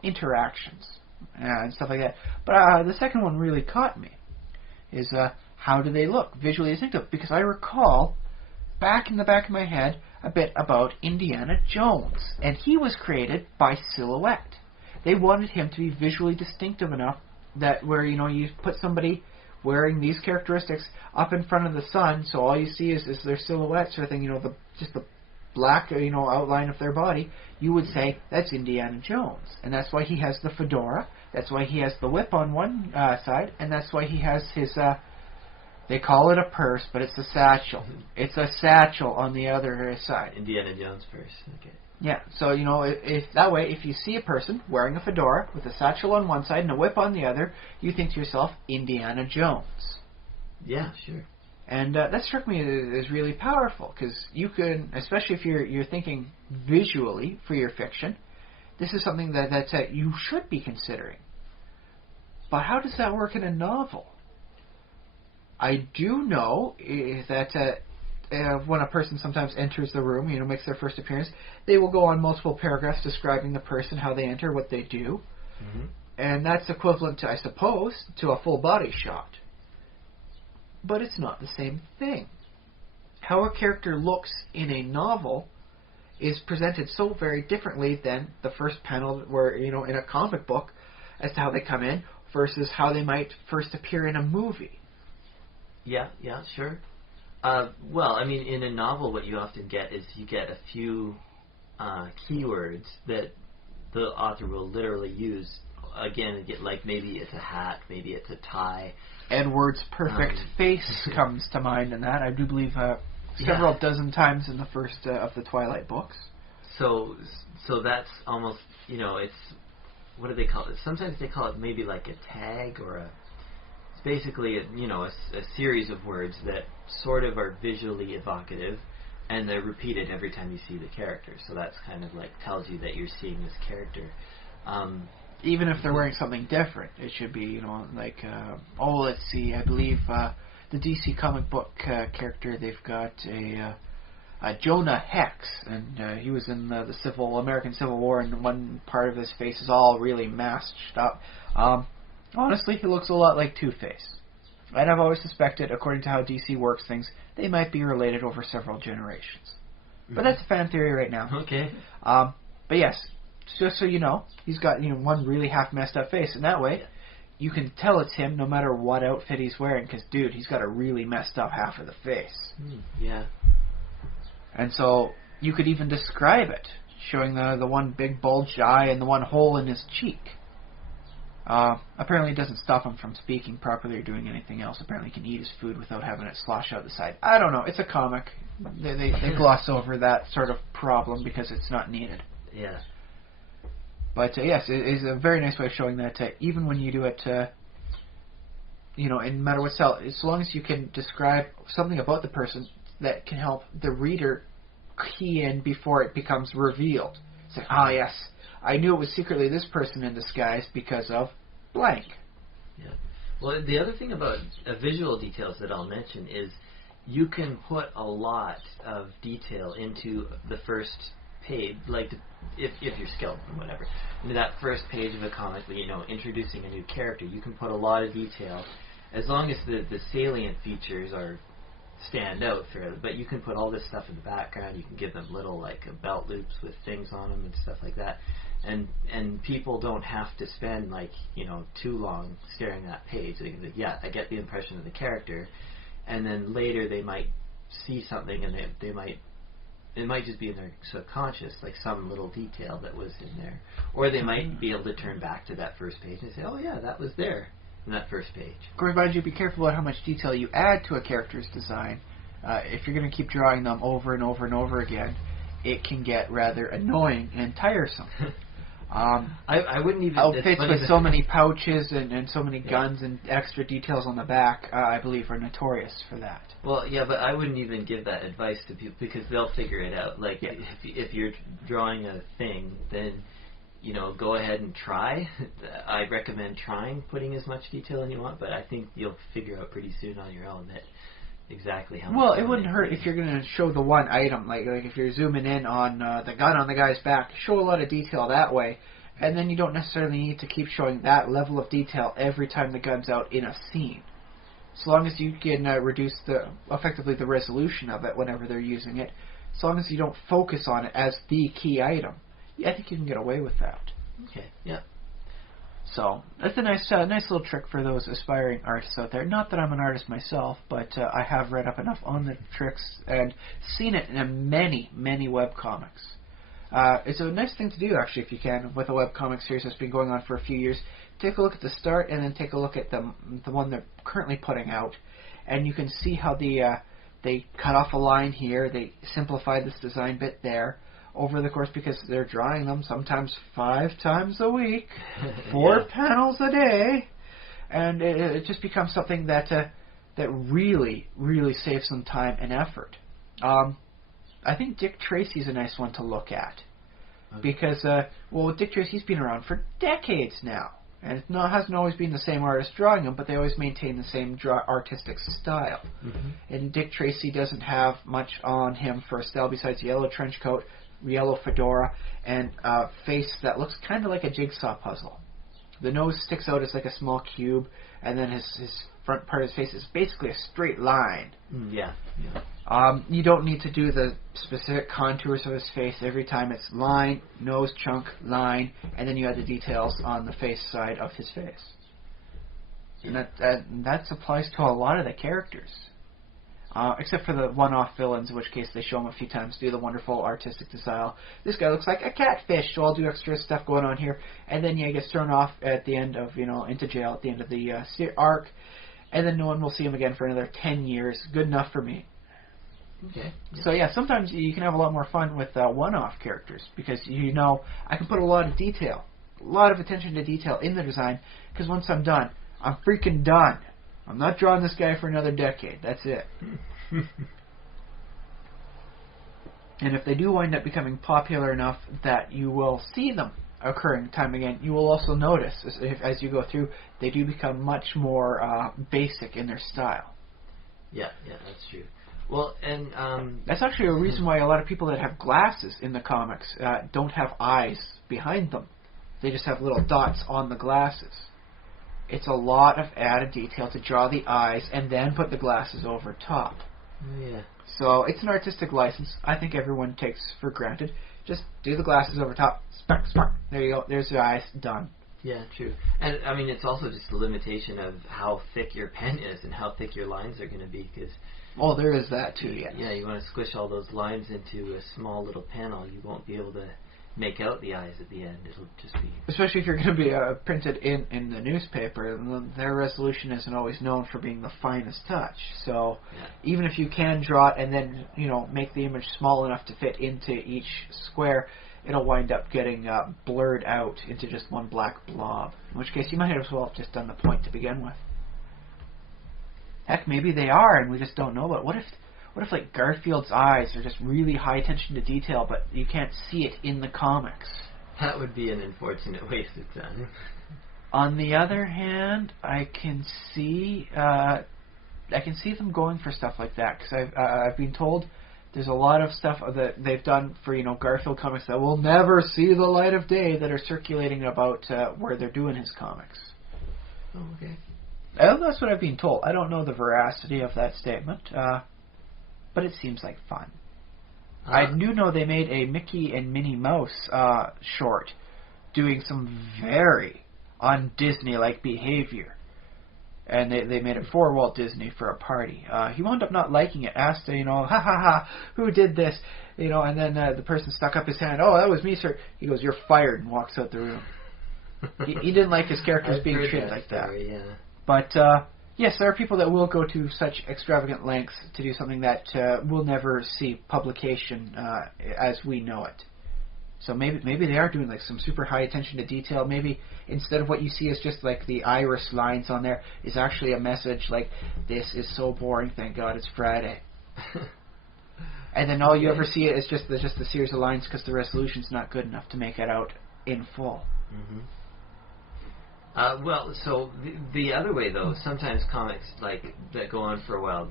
interactions. and stuff like that. But the second one really caught me. Is how do they look visually distinctive? Because I recall back in the back of my head a bit about Indiana Jones, and he was created by silhouette. They wanted him to be visually distinctive enough that where you put somebody wearing these characteristics up in front of the sun, so all you see is their silhouette sort of thing. Just the black outline of their body. You would say that's Indiana Jones, and that's why he has the fedora. That's why he has the whip on one side, and that's why he has his, they call it a purse, but it's a satchel. It's a satchel on the other side. Indiana Jones purse, okay. Yeah, so, if that way, if you see a person wearing a fedora with a satchel on one side and a whip on the other, you think to yourself, Indiana Jones. Yeah, sure. And that struck me as really powerful, because you can, especially if you're thinking visually for your fiction, this is something that you should be considering. But how does that work in a novel? I do know that when a person sometimes enters the room, makes their first appearance, they will go on multiple paragraphs describing the person, how they enter, what they do. Mm-hmm. And that's equivalent to, I suppose, to a full body shot. But it's not the same thing. How a character looks in a novel is presented so very differently than the first panel where, in a comic book, as to how they come in versus how they might first appear in a movie. Yeah, sure. Well, in a novel what you often get is you get a few keywords that the author will literally use. Again, like maybe it's a hat, maybe it's a tie. Edward's perfect face comes to mind in that. I do believe several dozen times in the first of the Twilight books. So that's almost, it's, what do they call it? Sometimes they call it maybe like a tag or it's basically a series of words that sort of are visually evocative, and they're repeated every time you see the character. So that's kind of like tells you that you're seeing this character. Even if they're wearing something different, it should be, let's see, I believe the DC comic book character, they've got a Jonah Hex, and he was in the American Civil War, and one part of his face is all really masked up. Honestly, he looks a lot like Two-Face. And I've always suspected, according to how DC works things, they might be related over several generations. Mm-hmm. But that's a fan theory right now. Okay. But yes, just so you know, he's got one really half messed up face, and that way you can tell it's him no matter what outfit he's wearing, because dude, he's got a really messed up half of the face. Yeah. And so you could even describe it, showing the one big bulged eye and the one hole in his cheek. Apparently it doesn't stop him from speaking properly or doing anything else. Apparently he can eat his food without having it slosh out the side. I don't know. It's a comic. They gloss over that sort of problem because it's not needed. Yeah. But yes, it is a very nice way of showing that even when you do it, no matter what style, as long as you can describe something about the person that can help the reader key in before it becomes revealed. It's like, yes, I knew it was secretly this person in disguise because of blank. Yeah. Well, the other thing about visual details that I'll mention is you can put a lot of detail into the first page, like if you're skilled and whatever. Into that first page of a comic, introducing a new character, you can put a lot of detail as long as the salient features stand out fairly. But you can put all this stuff in the background. You can give them little belt loops with things on them and stuff like that. And people don't have to spend too long staring at that page. They can say, I get the impression of the character, and then later they might see something and it might just be in their subconscious, like some little detail that was in there. Or they might be able to turn back to that first page and say, oh yeah, that was there in that first page. Of course, mind you, be careful about how much detail you add to a character's design. If you're going to keep drawing them over and over and over again, it can get rather annoying and tiresome. I wouldn't even... Outfits with so many pouches and so many guns and extra details on the back, I believe, are notorious for that. Well, yeah, but I wouldn't even give that advice to people because they'll figure it out. Like, if you're drawing a thing, then, go ahead and try. I recommend trying putting as much detail in you want, but I think you'll figure out pretty soon on your own that exactly how much... Well, it wouldn't hurt if you're going to show the one item, like if you're zooming in on the gun on the guy's back, show a lot of detail that way, and then you don't necessarily need to keep showing that level of detail every time the gun's out in a scene. So long as you can reduce effectively the resolution of it whenever they're using it, so long as you don't focus on it as the key item, I think you can get away with that. Okay, yeah. So that's a nice little trick for those aspiring artists out there. Not that I'm an artist myself, but I have read up enough on the tricks and seen it in many, many webcomics. It's a nice thing to do, actually, if you can, with a webcomic series that's been going on for a few years. Take a look at the start, and then take a look at the one they're currently putting out, and you can see how they cut off a line here, they simplified this design bit there, over the course, because they're drawing them sometimes 5 times a week, 4 panels a day, and it just becomes something that really, really saves them time and effort. I think Dick Tracy's a nice one to look at, because with Dick Tracy, he's been around for decades now, and it hasn't always been the same artist drawing them, but they always maintain the same artistic style. Mm-hmm. And Dick Tracy doesn't have much on him for a style besides yellow trench coat, yellow fedora, and a face that looks kind of like a jigsaw puzzle. The nose sticks out as like a small cube, and then his front part of his face is basically a straight line. Yeah. You don't need to do the specific contours of his face every time. It's line, nose chunk, line, and then you add the details on the face side of his face. Yeah. And that applies to a lot of the characters. Except for the one-off villains, in which case they show them a few times, do the wonderful artistic style. This guy looks like a catfish, so I'll do extra stuff going on here. And then he gets thrown off at the end of, into jail at the end of the arc. And then no one will see him again for another 10 years. Good enough for me. Okay. Yeah. So yeah, sometimes you can have a lot more fun with one-off characters, because I can put a lot of detail, a lot of attention to detail in the design, because once I'm done, I'm freaking done. I'm not drawing this guy for another decade. That's it. And if they do wind up becoming popular enough that you will see them occurring time again, you will also notice, as you go through, they do become much more basic in their style. Yeah, that's true. Well, and that's actually a reason why a lot of people that have glasses in the comics don't have eyes behind them. They just have little dots on the glasses. It's a lot of added detail to draw the eyes and then put the glasses over top. Yeah. So it's an artistic license I think everyone takes for granted. Just do the glasses over top, spark, spark. There you go. There's the eyes. Done. Yeah, true. And I mean, it's also just a limitation of how thick your pen is and how thick your lines are going to be, because there is that too. Yes. Yeah, you want to squish all those lines into a small little panel. You won't be able to make out the eyes at the end. It'll just be... Especially if you're going to be printed in the newspaper, their resolution isn't always known for being the finest touch. So even if you can draw it and then, make the image small enough to fit into each square, it'll wind up getting blurred out into just one black blob. In which case, you might as well have just done the point to begin with. Heck, maybe they are and we just don't know about it. What if like Garfield's eyes are just really high attention to detail, but you can't see it in the comics? That would be an unfortunate waste of time. On the other hand, I can see them going for stuff like that, because I've been told there's a lot of stuff that they've done for Garfield comics that will never see the light of day that are circulating about where they're doing his comics. Oh, okay. That's what I've been told. I don't know the veracity of that statement. But it seems like fun. I do know they made a Mickey and Minnie Mouse short doing some very un-Disney-like behavior. And they made it for Walt Disney for a party. He wound up not liking it, asked, ha ha ha, who did this? And then the person stuck up his hand, that was me, sir. He goes, you're fired, and walks out the room. he didn't like his characters being treated like that. Yeah. But... yes, there are people that will go to such extravagant lengths to do something that will never see publication as we know it. So maybe they are doing like some super high attention to detail. Maybe instead of what you see as just like the iris lines on there is actually a message like, this is so boring, thank God it's Friday. And then all you ever see is just the series of lines because the resolution's not good enough to make it out in full. Mm-hmm. Well, so the other way, though, sometimes comics that go on for a while,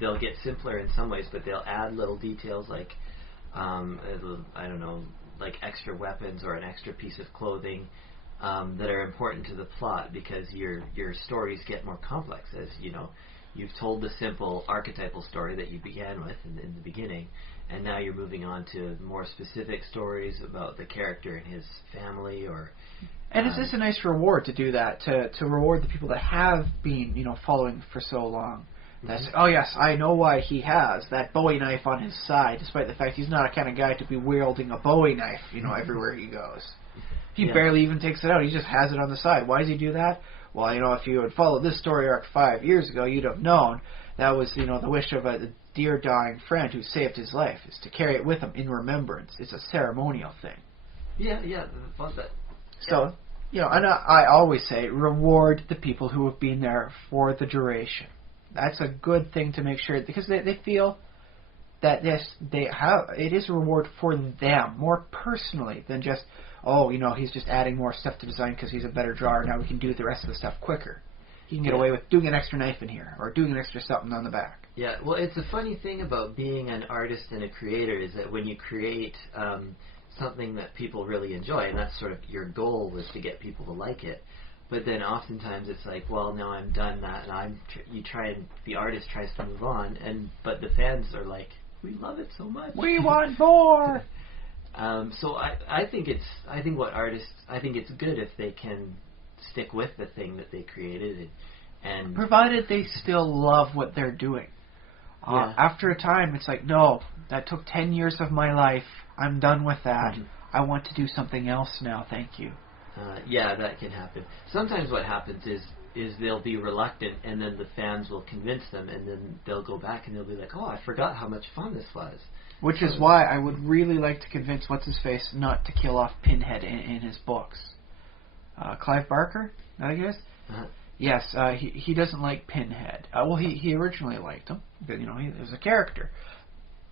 they'll get simpler in some ways, but they'll add little details like, I don't know, like extra weapons or an extra piece of clothing that are important to the plot, because your stories get more complex as you've told the simple archetypal story that you began with in the beginning, and now you're moving on to more specific stories about the character and his family. And it's just a nice reward to do that, to reward the people that have been, following for so long. That's, oh yes, I know why he has that Bowie knife on his side, despite the fact he's not a kind of guy to be wielding a Bowie knife, everywhere he goes. He barely even takes it out, he just has it on the side. Why does he do that? Well, if you had followed this story arc 5 years ago, you'd have known that was, the wish of a dear dying friend who saved his life, is to carry it with him in remembrance. It's a ceremonial thing. Yeah, love that. So, and I always say, reward the people who have been there for the duration. That's a good thing to make sure, because they feel that it is a reward for them more personally than just, he's just adding more stuff to design because he's a better drawer. Now we can do the rest of the stuff quicker. He can get away with doing an extra knife in here or doing an extra something on the back. Yeah, well, it's a funny thing about being an artist and a creator is that when you create something that people really enjoy, and that's sort of your goal, was to get people to like it. But then oftentimes it's like, well, now I'm done that, and the artist tries to move on, but the fans are like, we love it so much. We want more. So I think it's good if they can stick with the thing that they created, and provided they still love what they're doing. After a time, it's like, no, that took 10 years of my life. I'm done with that. Mm-hmm. I want to do something else now. Thank you. That can happen. Sometimes what happens is they'll be reluctant, and then the fans will convince them, and then they'll go back and they'll be like, oh, I forgot how much fun this was. Which is why I would really like to convince What's-His-Face not to kill off Pinhead in his books. Clive Barker, I guess? Uh-huh. Yes, he doesn't like Pinhead. He originally liked him. He was a character.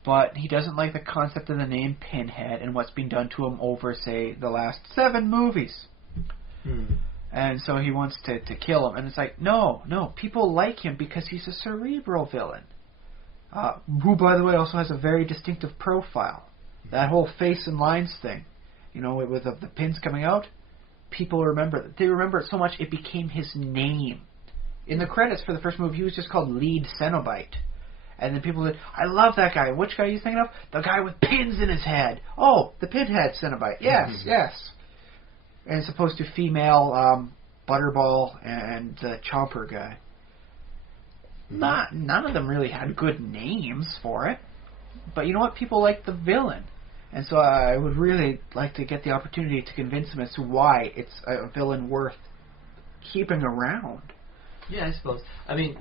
But he doesn't like the concept of the name Pinhead and what's been done to him over, say, the last 7 movies. And so he wants to kill him. And it's like, no, people like him because he's a cerebral villain. Who, by the way, also has a very distinctive profile. That whole face and lines thing, with the pins coming out, people remember that. They remember it so much it became his name. In the credits for the first movie, he was just called Lead Cenobite. And then people said, I love that guy. Which guy are you thinking of? The guy with pins in his head. Oh, the Pinhead Cenobite. Yes. And as opposed to female Butterball and the Chomper guy. None of them really had good names for it. But you know what? People like the villain. And so I would really like to get the opportunity to convince them as to why it's a villain worth keeping around. Yeah, I suppose. I mean,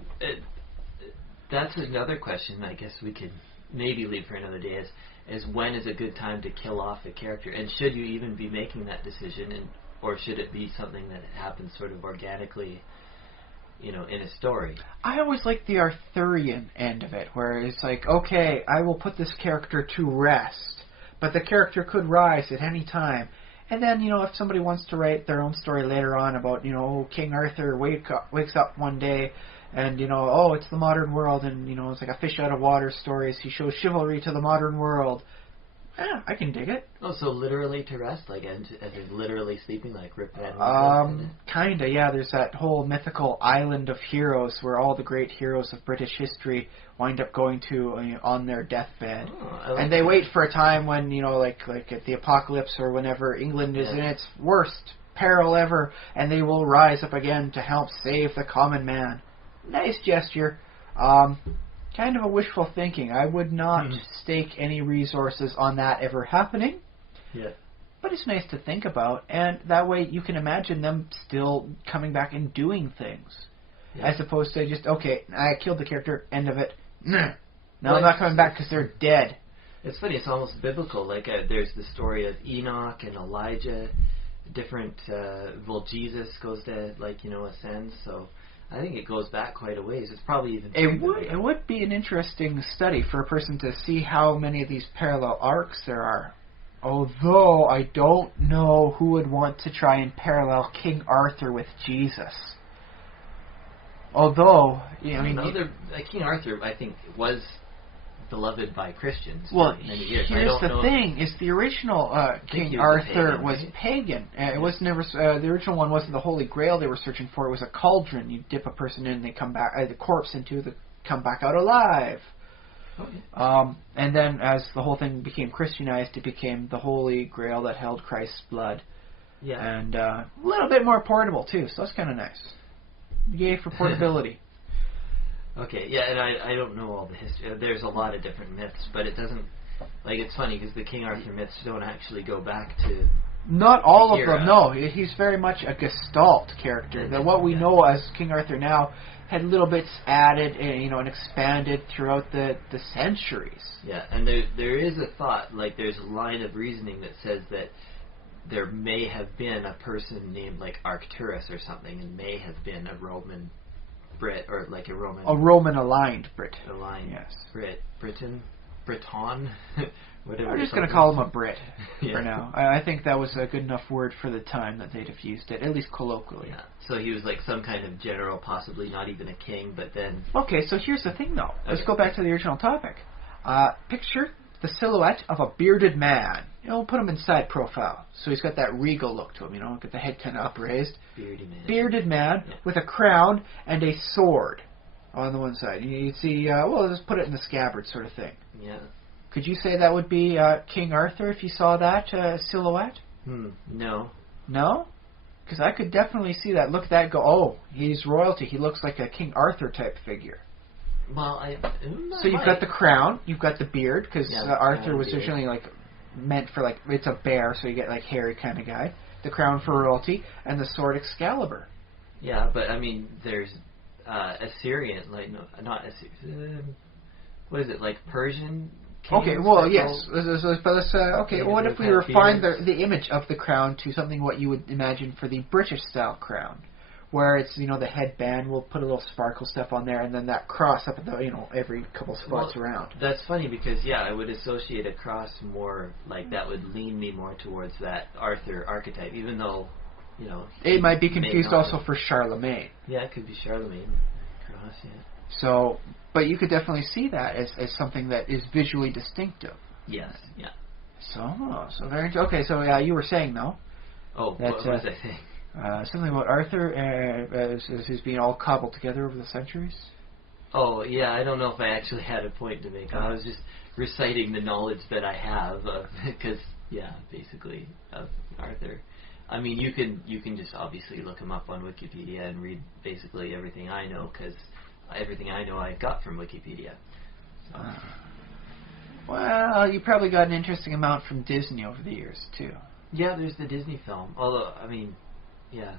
that's another question I guess we could maybe leave for another day, is when is a good time to kill off a character? And should you even be making that decision, or should it be something that happens sort of organically, in a story? I always like the Arthurian end of it, where it's like, okay, I will put this character to rest, but the character could rise at any time. And then, if somebody wants to write their own story later on about, King Arthur wakes up one day and, it's the modern world, and, it's like a fish out of water stories. He shows chivalry to the modern world. Yeah, I can dig it. Oh, so literally to rest, like as in literally sleeping, like Rip Van Winkle? Kinda, yeah. There's that whole mythical island of heroes where all the great heroes of British history wind up going to on their deathbed. Oh, and they wait for a time when, like at the apocalypse or whenever England is in its worst peril ever, and they will rise up again to help save the common man. Nice gesture. Kind of a wishful thinking. I would not stake any resources on that ever happening. Yeah. But it's nice to think about, and that way you can imagine them still coming back and doing things. Yeah. As opposed to just, okay, I killed the character, end of it. Now I'm not coming back because they're dead. It's funny, it's almost biblical. Like, there's the story of Enoch and Elijah, different, Jesus goes to, ascends, so I think it goes back quite a ways. It's probably even... It would be an interesting study for a person to see how many of these parallel arcs there are. Although I don't know who would want to try and parallel King Arthur with Jesus. Although, King Arthur, I think, was beloved by Christians Well, for many years. here's the thing: is the original King Arthur was pagan. It was never the original one wasn't the Holy Grail they were searching for. It was a cauldron. You dip a person in, they come back, the corpse into, they come back out alive. Okay. And then, as the whole thing became Christianized, it became the Holy Grail that held Christ's blood. Yeah. And a little bit more portable too, so that's kind of nice. Yay for portability. Okay, yeah, and I don't know all the history. There's a lot of different myths, but it doesn't... Like, it's funny, because the King Arthur myths don't actually go back to... Not all of them, no. He's very much a gestalt character. That what we know as King Arthur now had little bits added, and expanded throughout the centuries. Yeah, and there is a thought, like, there's a line of reasoning that says that there may have been a person named, like, Arcturus or something, and may have been a Roman... Brit, or like a Roman aligned Brit. Aligned, yes. Breton, whatever. I'm just going to call him a Brit for now. I think that was a good enough word for the time that they'd have used it, at least colloquially. Yeah. So he was like some kind of general, possibly not even a king, but then... Okay, so here's the thing though. Let's go back to the original topic. Picture the silhouette of a bearded man. We'll put him in side profile. So he's got that regal look to him, get the head kind of upraised. Bearded man with a crown and a sword on the one side. You'd see, let's put it in the scabbard sort of thing. Yeah. Could you say that would be King Arthur if you saw that silhouette? No. No? Because I could definitely see that. Look at that, go, he's royalty. He looks like a King Arthur type figure. Well, so you've got the crown, you've got the beard, because Arthur was originally meant for it's a bear, so you get hairy kind of guy. The crown for royalty, and the sword Excalibur. Yeah, but I mean, there's Assyrian, not Assyrian. What is it, Persian? Okay, well, yes. But let's what if we refine the image of the crown to something what you would imagine for the British style crown? Where it's, the headband, we'll put a little sparkle stuff on there, and then that cross up at the, every couple spots around. That's funny because, I would associate a cross more, that would lean me more towards that Arthur archetype, even though, it might be confused also for Charlemagne. Yeah, it could be Charlemagne cross, yeah. So, but you could definitely see that as something that is visually distinctive. Yes, yeah. So very okay. So you were saying though. Oh, what was I saying? Something about Arthur as he's being all cobbled together over the centuries. Oh, yeah, I don't know if I actually had a point to make. I was just reciting the knowledge that I have, because, basically, of Arthur. I mean, you can just obviously look him up on Wikipedia and read basically everything I know, because everything I know I got from Wikipedia. So. Well, you probably got an interesting amount from Disney over the years, too. Yeah, there's the Disney film. Although, I mean... Yeah.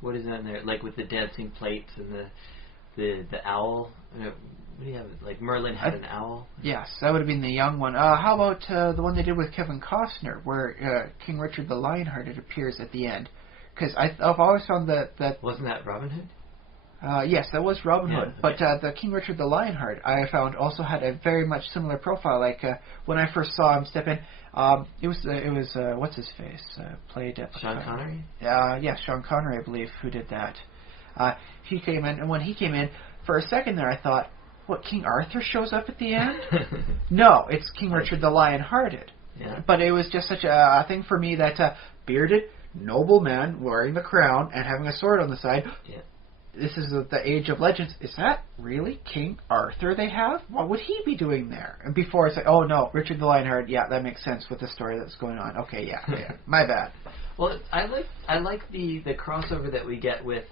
What is that in there? With the dancing plates and the owl. What do you have? Merlin had an owl. Yes, that would have been the young one. How about the one they did with Kevin Costner, where King Richard the Lionhearted appears at the end? Because I've always found that wasn't that Robin Hood? Yes, that was Robin Hood. But the King Richard the Lionheart, I found, also had a very much similar profile. When I first saw him step in, it was what's his face played Sean Connery. Yeah, Sean Connery, I believe, who did that. He came in, and when he came in, for a second there, I thought, what, King Arthur shows up at the end? No, it's King Richard the Lionhearted. Yeah. But it was just such a thing for me that bearded, noble man wearing the crown and having a sword on the side. Yeah. This is the age of legends. Is that really King Arthur they have? What would he be doing there? And before I say, oh no, Richard the Lionheart, yeah, that makes sense with the story that's going on. Okay, yeah, my bad. Well, I like the crossover that we get with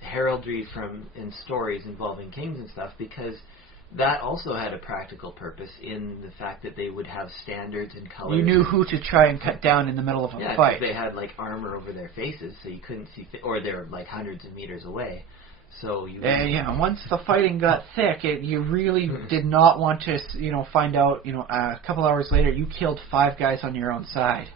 heraldry in stories involving kings and stuff, because that also had a practical purpose in the fact that they would have standards and colors. You knew who to try and cut down in the middle of a fight. Yeah, they had armor over their faces, so you couldn't see, or they're hundreds of meters away. So you. Once the fighting got thick, you really did not want to, find out, a couple hours later you killed 5 guys on your own side.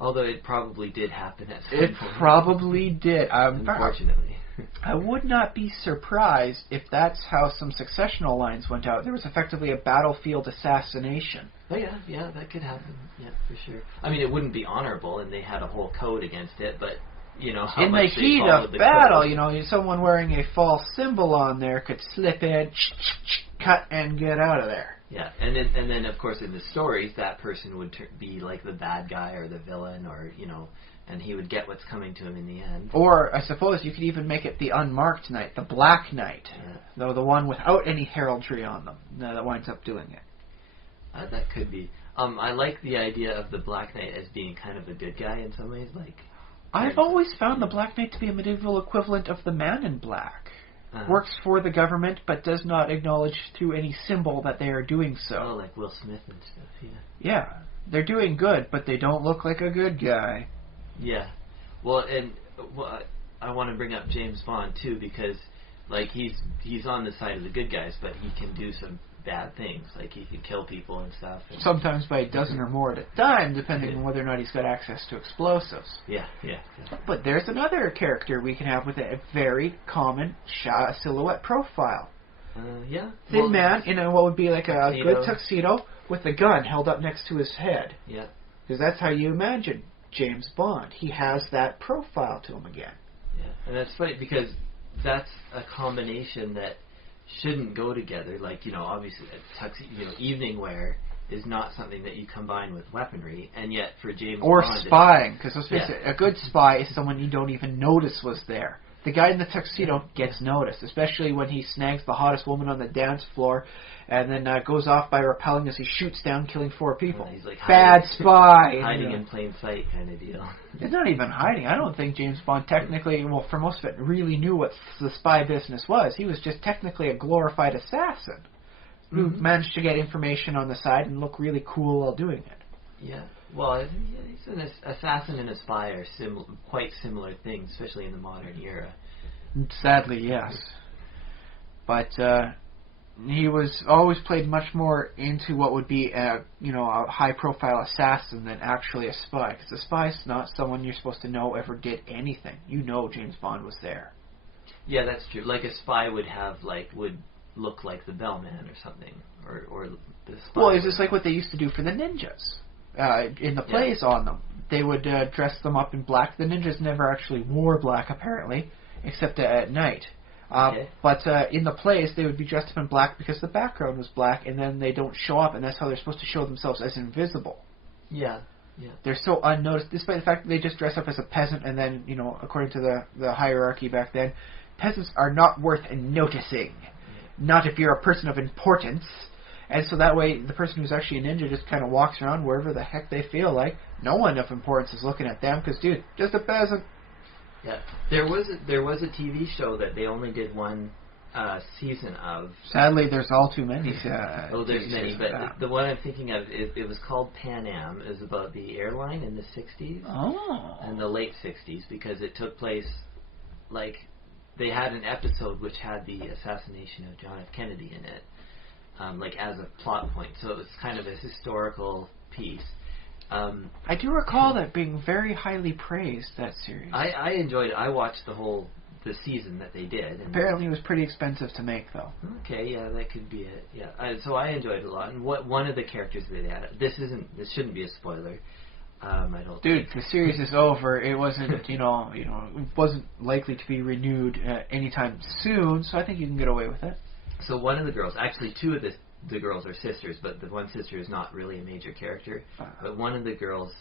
Although it probably did happen at some point. It probably did. Unfortunately. I would not be surprised if that's how some successional lines went out. There was effectively a battlefield assassination. Oh yeah, that could happen. Yeah, for sure. I mean, it wouldn't be honorable, and they had a whole code against it, but how in much the heat of battle, someone wearing a false symbol on there could slip in, cut, and get out of there. Yeah, and then of course in the stories that person would be like the bad guy or the villain, or and he would get what's coming to him in the end. Or I suppose you could even make it the unmarked knight, the Black Knight, though the one without any heraldry on them that winds up doing it. That could be. I like the idea of the Black Knight as being kind of a good guy in some ways. Like, I've always found the Black Knight to be a medieval equivalent of the Man in Black. Works for the government, but does not acknowledge through any symbol that they are doing so. Oh, like Will Smith and stuff, yeah. Yeah, they're doing good, but they don't look like a good guy. Yeah. Well, and I want to bring up James Bond, too, because, like, he's on the side of the good guys, but he can do some bad things. Like, he can kill people and stuff. And sometimes by a dozen or more at a time, depending on whether or not he's got access to explosives. Yeah. But there's another character we can have with a very common silhouette profile. Thin man in what would be like a good tuxedo with a gun held up next to his head. Yeah. Because that's how you imagine James Bond. He has that profile to him again. Yeah, and that's funny because that's a combination that shouldn't go together. Like, obviously, evening wear is not something that you combine with weaponry, and yet for James or Bond... Or spying, because let's face it, a good spy is someone you don't even notice was there. The guy in the tuxedo gets noticed, especially when he snags the hottest woman on the dance floor and then goes off by rappelling as he shoots down, killing 4 people. He's like bad spy! Hiding in plain sight kind of deal. It's not even hiding. I don't think James Bond technically, well, for most of it, really knew what the spy business was. He was just technically a glorified assassin who managed to get information on the side and look really cool while doing it. Yeah. Well, he's an assassin and a spy are quite similar things, especially in the modern era. Sadly, yes. But he was always played much more into what would be a high-profile assassin than actually a spy. Because a spy is not someone you're supposed to know ever did anything. You know James Bond was there. Yeah, that's true. Like a spy would look like the bellman or something, or the spy. Well, it's just like what they used to do for the ninjas. In the plays on them. They would dress them up in black. The ninjas never actually wore black, apparently, except at night. But in the plays, they would be dressed up in black because the background was black, and then they don't show up, and that's how they're supposed to show themselves as invisible. Yeah. They're so unnoticed, despite the fact that they just dress up as a peasant, and then, according to the hierarchy back then, peasants are not worth noticing. Not if you're a person of importance. And so that way, the person who's actually a ninja just kind of walks around wherever the heck they feel like. No one of importance is looking at them because, dude, just a peasant. Yeah, there was a TV show that they only did one season of. Sadly, there's all too many. There's many, but the one I'm thinking of, it was called Pan Am. It was about the airline in the 60s. Oh. And the late 60s, because it took place, like, they had an episode which had the assassination of John F. Kennedy in it. Like as a plot point, so it was kind of a historical piece. I do recall that being very highly praised, that series. I enjoyed it. I watched the season that they did. And apparently it was pretty expensive to make, though. Okay, yeah, that could be it. Yeah, so I enjoyed it a lot. And one of the characters that they had, this shouldn't be a spoiler. I don't. Dude, the series is over. It wasn't, it wasn't likely to be renewed anytime soon. So I think you can get away with it. So one of the girls, actually 2 of the girls are sisters, but the one sister is not really a major character. But one of the girls,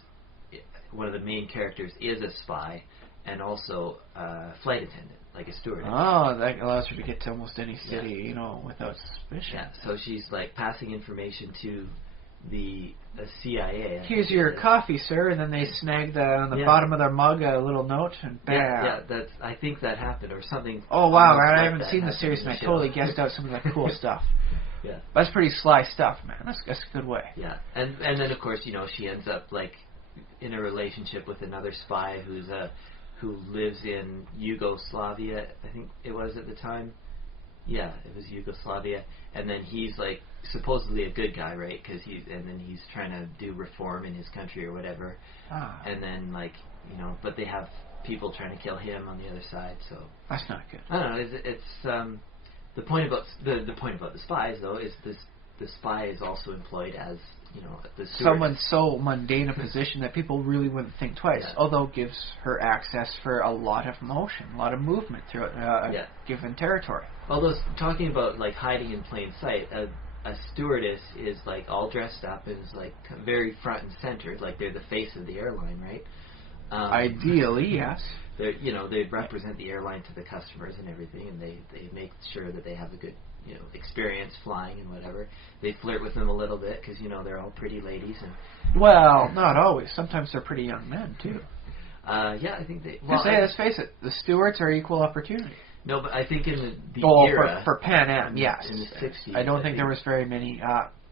one of the main characters, is a spy and also a flight attendant, like a stewardess. Oh, that allows her to get to almost any city, without suspicion. Yeah, so she's like passing information to the CIA. Here's your coffee, sir, and then they snag on the bottom of their mug a little note, and bam. Yeah, I think that happened, or something. Oh, wow, I haven't seen the series, and I totally guessed out some of that cool stuff. Yeah. That's pretty sly stuff, man. That's a good way. Yeah, and then, of course, she ends up, like, in a relationship with another spy who lives in Yugoslavia, I think it was at the time. Yeah, it was Yugoslavia, and then he's like supposedly a good guy, right? Because he's trying to do reform in his country or whatever. And then but they have people trying to kill him on the other side. So that's not good. I don't know. It's the point about the spies though is the spy is also employed as the steward. Someone so mundane a position that people really wouldn't think twice. Yeah. Although it gives her access for a lot of motion, a lot of movement throughout a given territory. Although talking about like hiding in plain sight, a stewardess is like all dressed up and is like very front and center, like they're the face of the airline, right? Ideally, yes. They represent the airline to the customers and everything, and they make sure that they have a good experience flying and whatever. They flirt with them a little bit because they're all pretty ladies and. Well, not always. Sometimes they're pretty young men too. Yeah, I think they. Well, let's face it, the stewards are equal opportunity. No, but I think in the era for Pan Am, yes. In the 60s, I don't think there was very many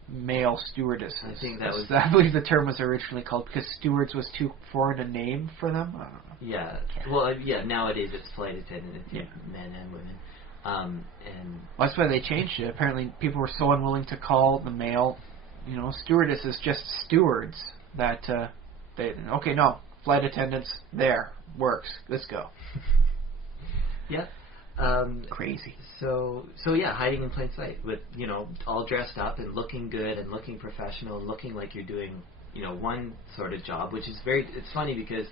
male stewardesses. I think that was. I believe the term was originally called because stewards was too foreign a name for them. I don't know. Yeah. Well, nowadays it's flight attendant. It's men and women. And that's why they changed it. Apparently, people were so unwilling to call the male, stewardesses just stewards that flight attendants there works. Let's go. Yeah. Crazy. So yeah, hiding in plain sight with all dressed up and looking good and looking professional, and looking like you're doing one sort of job, which is it's funny because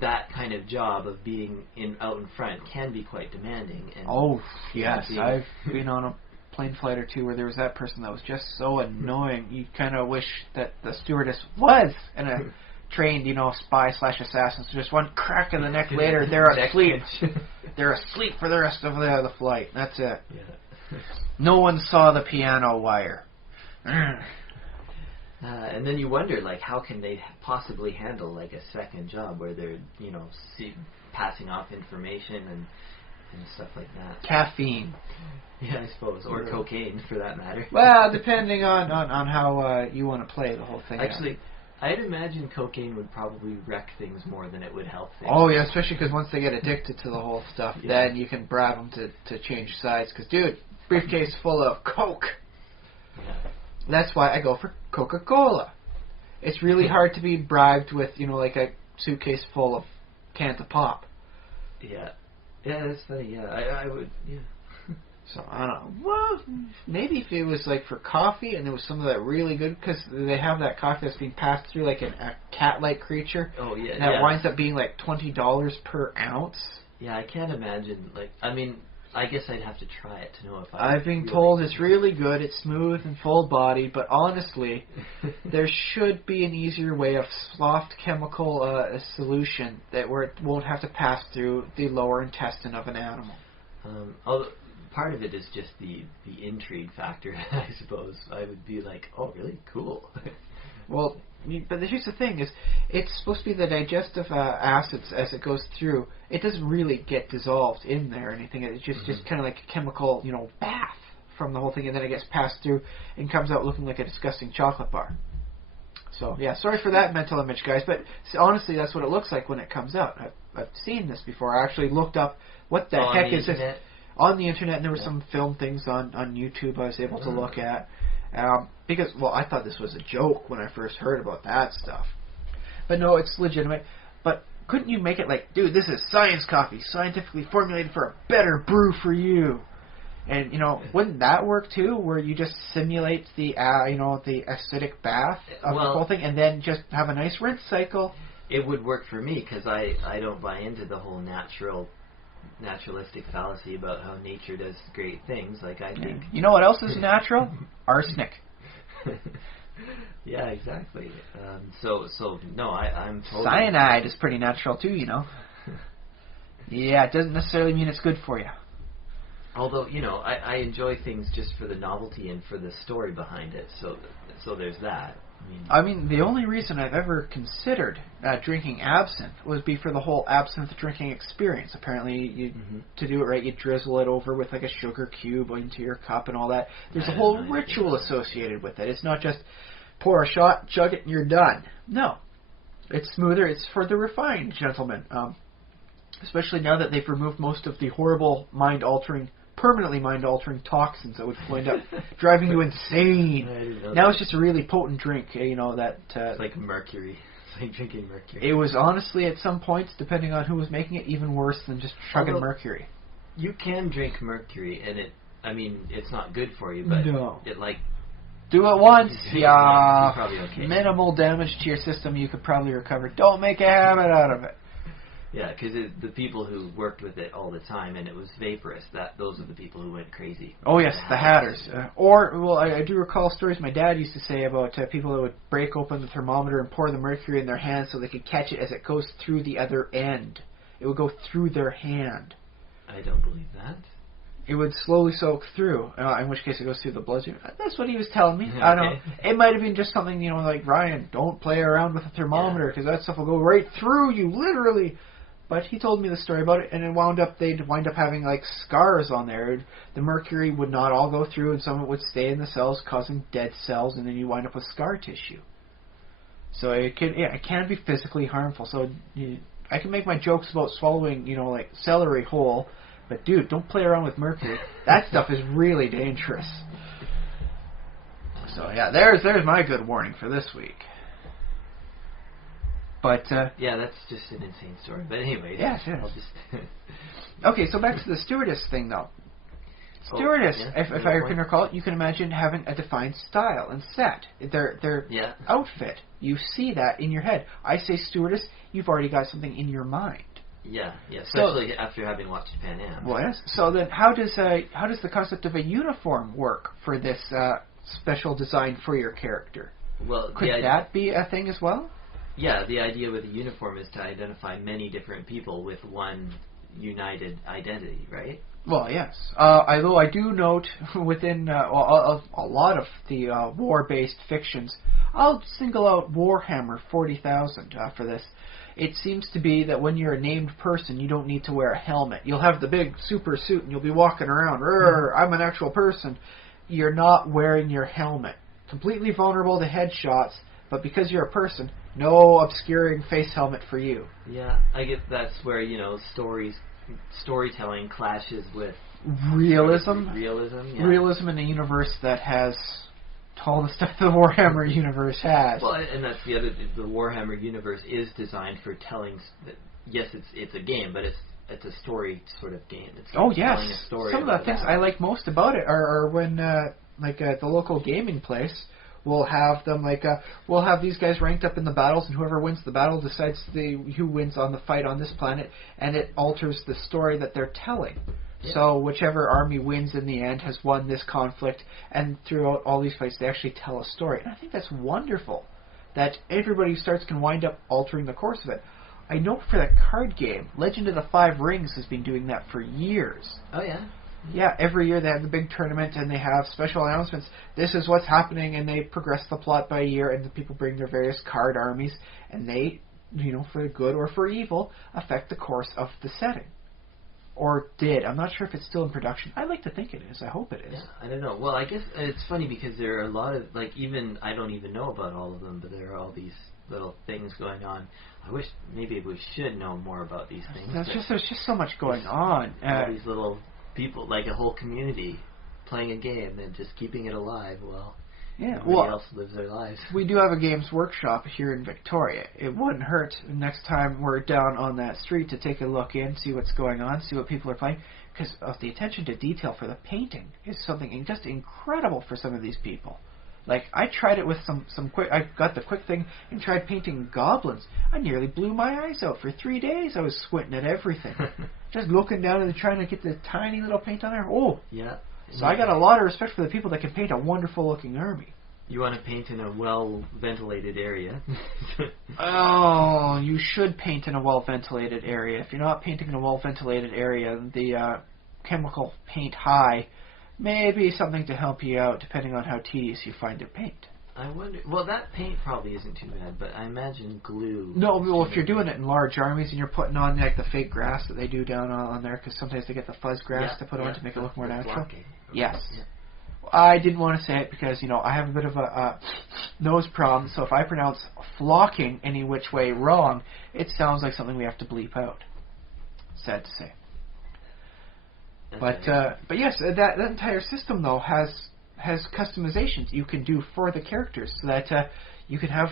that kind of job of being out in front can be quite demanding. And yes, I've been on a plane flight or two where there was that person that was just so annoying. You kind of wish that the stewardess was a trained, spy/assassin. So just one crack in the neck later, they're asleep. They're asleep for the rest of the flight. That's it. Yeah. No one saw the piano wire. And then you wonder, how can they possibly handle a second job where they're, passing off information and stuff like that. Caffeine. Yeah, I suppose, or cocaine for that matter. Well, depending on how you want to play the whole thing. Actually, I'd imagine cocaine would probably wreck things more than it would help things. Oh yeah, especially because once they get addicted to the whole stuff, then you can bribe them to change sides. Because dude, briefcase full of coke. Yeah. That's why I go for Coca-Cola. It's really hard to be bribed with, a suitcase full of cans of pop. Yeah. Yeah, that's funny. Yeah, I would, yeah. So, I don't know. Well, maybe if it was, for coffee and there was some of that really good, because they have that coffee that's being passed through a cat-like creature. Oh, yeah. And that winds up being, $20 per ounce. Yeah, I can't imagine, I guess I'd have to try it to know if I've been told it's really good, it's smooth and full-bodied, but honestly, there should be an easier way of soft chemical solution where it won't have to pass through the lower intestine of an animal. Although part of it is just the intrigue factor, I suppose. I would be like, oh, really? Cool. Well, but here's the thing: is it's supposed to be the digestive acids as it goes through. It doesn't really get dissolved in there or anything. It's just kind of like a chemical, bath from the whole thing, and then it gets passed through and comes out looking like a disgusting chocolate bar. So yeah, sorry for that mental image, guys. But honestly, that's what it looks like when it comes out. I've seen this before. I actually looked up what the heck is this on the internet, and there were some film things on YouTube I was able to look at. Because, I thought this was a joke when I first heard about that stuff. But no, it's legitimate. But couldn't you make it dude, this is science coffee, scientifically formulated for a better brew for you? And, wouldn't that work too, where you just simulate the acidic bath of the whole thing and then just have a nice rinse cycle? It would work for me because I don't buy into the whole naturalistic fallacy about how nature does great things. I think... You know what else is natural? Arsenic. Yeah, exactly. So no, I'm totally... Cyanide is pretty natural too, Yeah, it doesn't necessarily mean it's good for you. Although, I enjoy things just for the novelty and for the story behind it, so there's that. I mean, the only reason I've ever considered drinking absinthe would be for the whole absinthe drinking experience. Apparently, to do it right, you drizzle it over with a sugar cube into your cup and all that. There's a whole ritual associated with it. It's not just pour a shot, chug it, and you're done. No. It's smoother. It's for the refined gentlemen. Especially now that they've removed most of the horrible permanently mind-altering toxins that would wind up driving you insane. Now it's just a really potent drink, it's like mercury. It's like drinking mercury. It was honestly, at some points, depending on who was making it, even worse than just chugging mercury. You can drink mercury, and it's not good for you, but do it once, probably okay. Minimal damage to your system, you could probably recover. Don't make a habit out of it. Yeah, because the people who worked with it all the time and it was vaporous, those are the people who went crazy. Oh yes, the hatters. I do recall stories my dad used to say about people that would break open the thermometer and pour the mercury in their hand so they could catch it as it goes through the other end. It would go through their hand. I don't believe that. It would slowly soak through, in which case it goes through the bloodstream. That's what he was telling me. Okay. I don't know. It might have been just something, like, Ryan, don't play around with a thermometer because that stuff will go right through you, literally. But he told me the story about it, and they'd wind up having, like, scars on there. The mercury would not all go through, and some of it would stay in the cells, causing dead cells, and then you wind up with scar tissue. So it can be physically harmful. So I can make my jokes about swallowing, like celery whole, but dude, don't play around with mercury. That stuff is really dangerous. So yeah, there's my good warning for this week. But yeah, that's just an insane story. But anyway, yes. I'll just okay, so back to the stewardess thing though. Stewardess, if I can recall it, you can imagine having a defined style and set. Their outfit. You see that in your head. I say stewardess, you've already got something in your mind. Yeah, especially after having watched Pan Am. Well, yes. So then, how does the concept of a uniform work for this special design for your character? Well, could that be a thing as well? Yeah, the idea with a uniform is to identify many different people with one united identity, right? Well, yes. Although I do note within a lot of the war-based fictions, I'll single out Warhammer 40,000 for this. It seems to be that when you're a named person, you don't need to wear a helmet. You'll have the big super suit and you'll be walking around, I'm an actual person. You're not wearing your helmet. Completely vulnerable to headshots, but because you're a person, no obscuring face helmet for you. Yeah, I guess that's where, storytelling clashes with realism. Realism in a universe that has all the stuff the Warhammer universe has. Well, and that's the other. The Warhammer universe is designed for telling. Yes, it's a game, but it's a story sort of game. It's telling a story. Some of the things I like most about it are when the local gaming place. We'll have them we'll have these guys ranked up in the battles, and whoever wins the battle decides who wins on the fight on this planet, and it alters the story that they're telling. Yeah. So whichever army wins in the end has won this conflict, and throughout all these fights they actually tell a story. And I think that's wonderful, that everybody who starts can wind up altering the course of it. I know for the card game, Legend of the Five Rings has been doing that for years. Oh yeah? Yeah, every year they have the big tournament and they have special announcements. This is what's happening, and they progress the plot by a year, and the people bring their various card armies, and they, for good or for evil, affect the course of the setting. Or did. I'm not sure if it's still in production. I like to think it is. I hope it is. Yeah, I don't know. Well, I guess it's funny because there are a lot of, I don't even know about all of them, but there are all these little things going on. I wish maybe we should know more about these things. There's just so much going on. All these little people, like a whole community playing a game and just keeping it alive while everybody else lives their lives. We do have a games workshop here in Victoria. It wouldn't hurt next time we're down on that street to take a look in, see what's going on, see what people are playing, because the attention to detail for the painting is something just incredible for some of these people. I tried it with some quick. I got the quick thing and tried painting goblins. I nearly blew my eyes out for 3 days. I was squinting at everything, just looking down and trying to get the tiny little paint on there. Oh, yeah. So I got a lot of respect for the people that can paint a wonderful-looking army. You want to paint in a well-ventilated area. Oh, you should paint in a well-ventilated area. If you're not painting in a well-ventilated area, the chemical paint high may be something to help you out, depending on how tedious you find your paint. I wonder. Well, that paint probably isn't too bad, but I imagine glue. No, well, if you're doing it in large armies and you're putting on the fake grass that they do down on there, because sometimes they get the fuzz grass to put on to make it look more natural. Blocking. Yes. Yeah. I didn't want to say it because I have a bit of a nose problem, so if I pronounce flocking any which way wrong, it sounds like something we have to bleep out. Sad to say. But yes, that entire system though has customizations you can do for the characters, so that you can have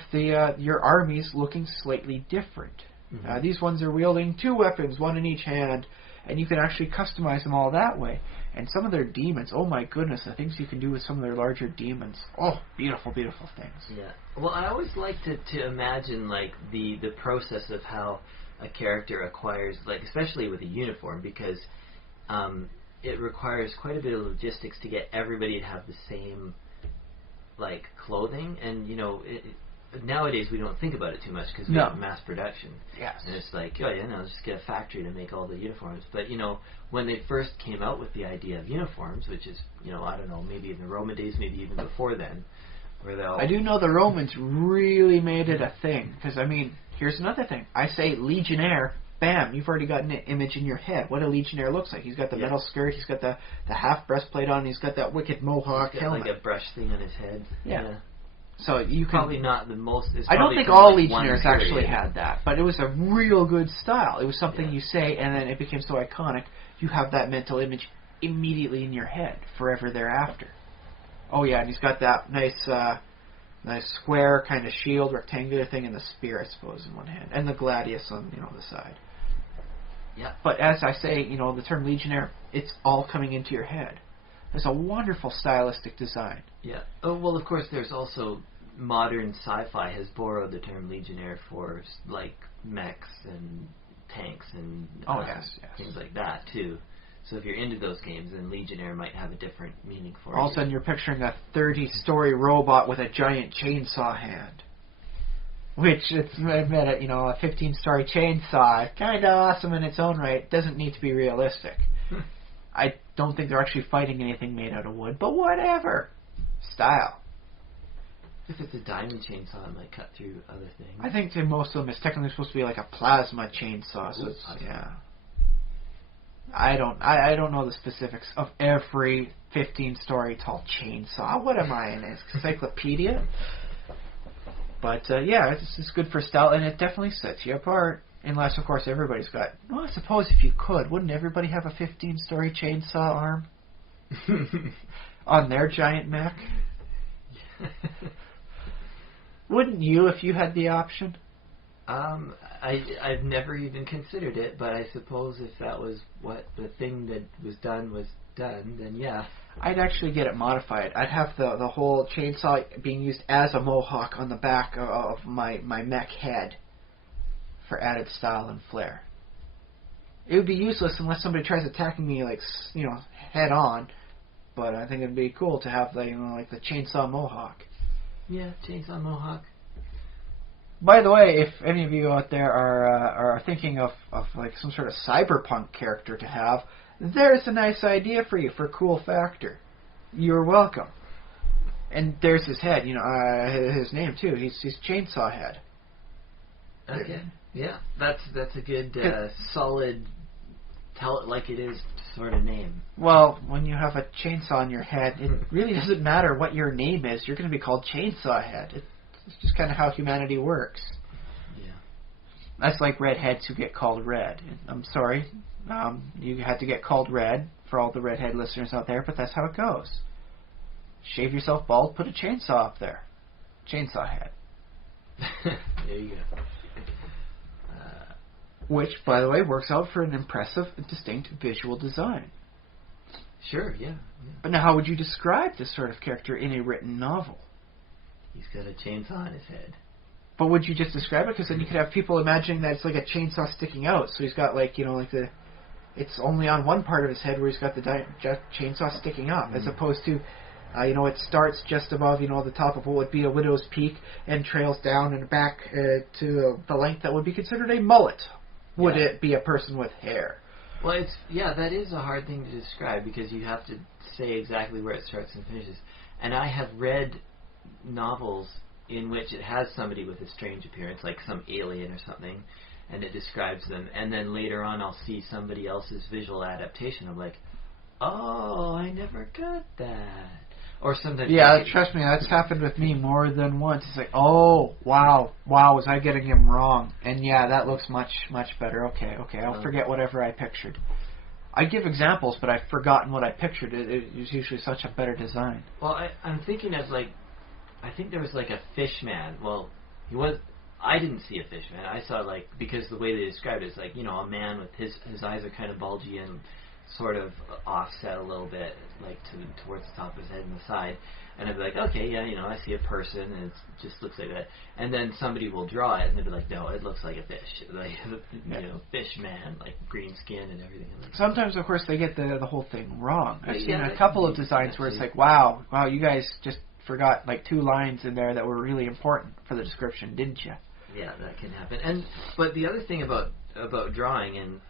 your armies looking slightly different. Mm-hmm. These ones are wielding 2 weapons, 1 in each hand, and you can actually customize them all that way. And some of their demons, oh my goodness, the things you can do with some of their larger demons. Oh, beautiful, beautiful things. Yeah. Well, I always like to imagine the process of how a character acquires, like especially with a uniform, because it requires quite a bit of logistics to get everybody to have the same like clothing, and nowadays we don't think about it too much because we have mass production. Yes. And it's like, oh yeah, no, just get a factory to make all the uniforms. But when they first came out with the idea of uniforms, which is I don't know, maybe in the Roman days, maybe even before then, where they all... I do know the Romans really made it a thing, because I mean, here's another thing. I say legionnaire, bam, you've already got an image in your head. What a legionnaire looks like. He's got the metal skirt, he's got the half breastplate on, he's got that wicked mohawk helmet. Like a brush thing on his head. Yeah. So you can... Probably not the most... I don't think all legionnaires actually had that, but it was a real good style. It was something you say, and then it became so iconic, you have that mental image immediately in your head, forever thereafter. Oh yeah, and he's got that nice square kind of shield, rectangular thing, and the spear, I suppose, in one hand, and the gladius on the side. Yeah. But as I say, the term legionnaire, it's all coming into your head. It's a wonderful stylistic design. Yeah. Oh well, of course, there's also modern sci-fi has borrowed the term legionnaire for like mechs and tanks and things like that too. So if you're into those games, then legionnaire might have a different meaning for you. All of a sudden, you're picturing a 30-story robot with a giant chainsaw hand. Which, admit it, a 15-story chainsaw, kind of awesome in its own right, doesn't need to be realistic. I don't think they're actually fighting anything made out of wood, but whatever. Style. If it's a diamond chainsaw, it might cut through other things. I think that most of them is technically supposed to be like a plasma chainsaw, so it's, yeah. I don't know the specifics of every 15-story tall chainsaw. What am I, an encyclopedia? But it's good for style, and it definitely sets you apart. Unless, of course, everybody's got... Well, I suppose if you could, wouldn't everybody have a 15-story chainsaw arm on their giant mech? Wouldn't you if you had the option? I've never even considered it, but I suppose if that was what the thing that was done, then yeah. I'd actually get it modified. I'd have the whole chainsaw being used as a mohawk on the back of my mech head for added style and flair. It would be useless unless somebody tries attacking me head on, but I think it'd be cool to have like the chainsaw mohawk. Yeah, chainsaw mohawk. By the way, if any of you out there are thinking of like some sort of cyberpunk character to have, there's a nice idea for you for cool factor. You're welcome. And there's his head, his name too. He's Chainsaw Head. Okay. Yeah, that's a good solid tell it like it is sort of name. Well, when you have a chainsaw on your head, it really doesn't matter what your name is. You're going to be called Chainsaw Head. It's just kind of how humanity works. Yeah. That's like redheads who get called red. I'm sorry. You had to get called red for all the redhead listeners out there, but that's how it goes. Shave yourself bald, put a chainsaw up there. Chainsaw Head. There you go. Which, by the way, works out for an impressive and distinct visual design. Sure, yeah. But now how would you describe this sort of character in a written novel? He's got a chainsaw on his head. But would you just describe it? Because then you could have people imagining that it's like a chainsaw sticking out. So he's got it's only on one part of his head where he's got the chainsaw sticking up, as opposed to, it starts just above, the top of what would be a widow's peak and trails down and back to the length that would be considered a mullet. Would it be a person with hair? Well, that is a hard thing to describe because you have to say exactly where it starts and finishes. And I have read novels in which it has somebody with a strange appearance, like some alien or something, and it describes them. And then later on I'll see somebody else's visual adaptation. I'm like, oh, I never got that. Or sometimes... Yeah, trust me, that's happened with me more than once. It's like, oh, wow, was I getting him wrong? And yeah, that looks much, much better. Okay, I'll forget whatever I pictured. I give examples, but I've forgotten what I pictured. It was usually such a better design. Well, I'm thinking of, I think there was, a fish man. Well, I didn't see a fish man. I saw, because the way they described it is, a man with his eyes are kind of bulgy and sort of offset a little bit, like towards the top of his head and the side. And I'd be like, okay, yeah, I see a person, and it just looks like that. And then somebody will draw it, and they'll be like, no, it looks like a fish, like fish man, like green skin and everything. Like, sometimes, of course, they get the whole thing wrong. I've seen a that couple can of be designs where it's like, wow, you guys just forgot like 2 lines in there that were really important for the description, didn't you? Yeah, that can happen. But the other thing about drawing, and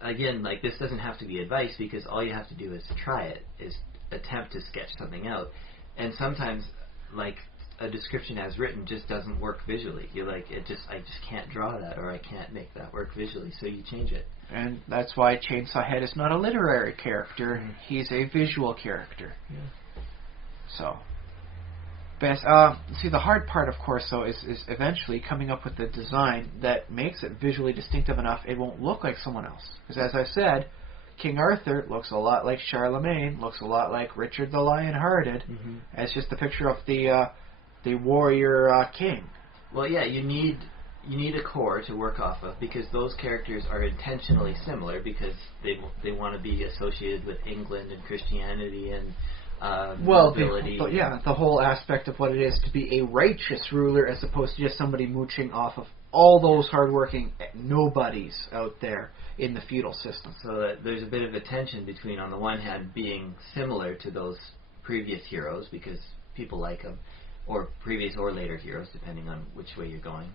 again, like, this doesn't have to be advice, because all you have to do is try it, is attempt to sketch something out. And sometimes, like, a description as written just doesn't work visually. You're like, I just can't draw that, or I can't make that work visually, so you change it. And that's why Chainsaw Head is not a literary character. Mm-hmm. He's a visual character. Yeah. So, best. See, the hard part, of course, though, is eventually coming up with a design that makes it visually distinctive enough it won't look like someone else. Because as I said, King Arthur looks a lot like Charlemagne, looks a lot like Richard the Lion-Hearted. Mm-hmm. It's just the picture of the warrior king. Well, yeah, you need a core to work off of, because those characters are intentionally similar, because they want to be associated with England and Christianity and nobility. But yeah, the whole aspect of what it is to be a righteous ruler as opposed to just somebody mooching off of all those hardworking nobodies out there in the feudal system. So that there's a bit of a tension between, on the one hand, being similar to those previous heroes, because people like them, or previous or later heroes, depending on which way you're going,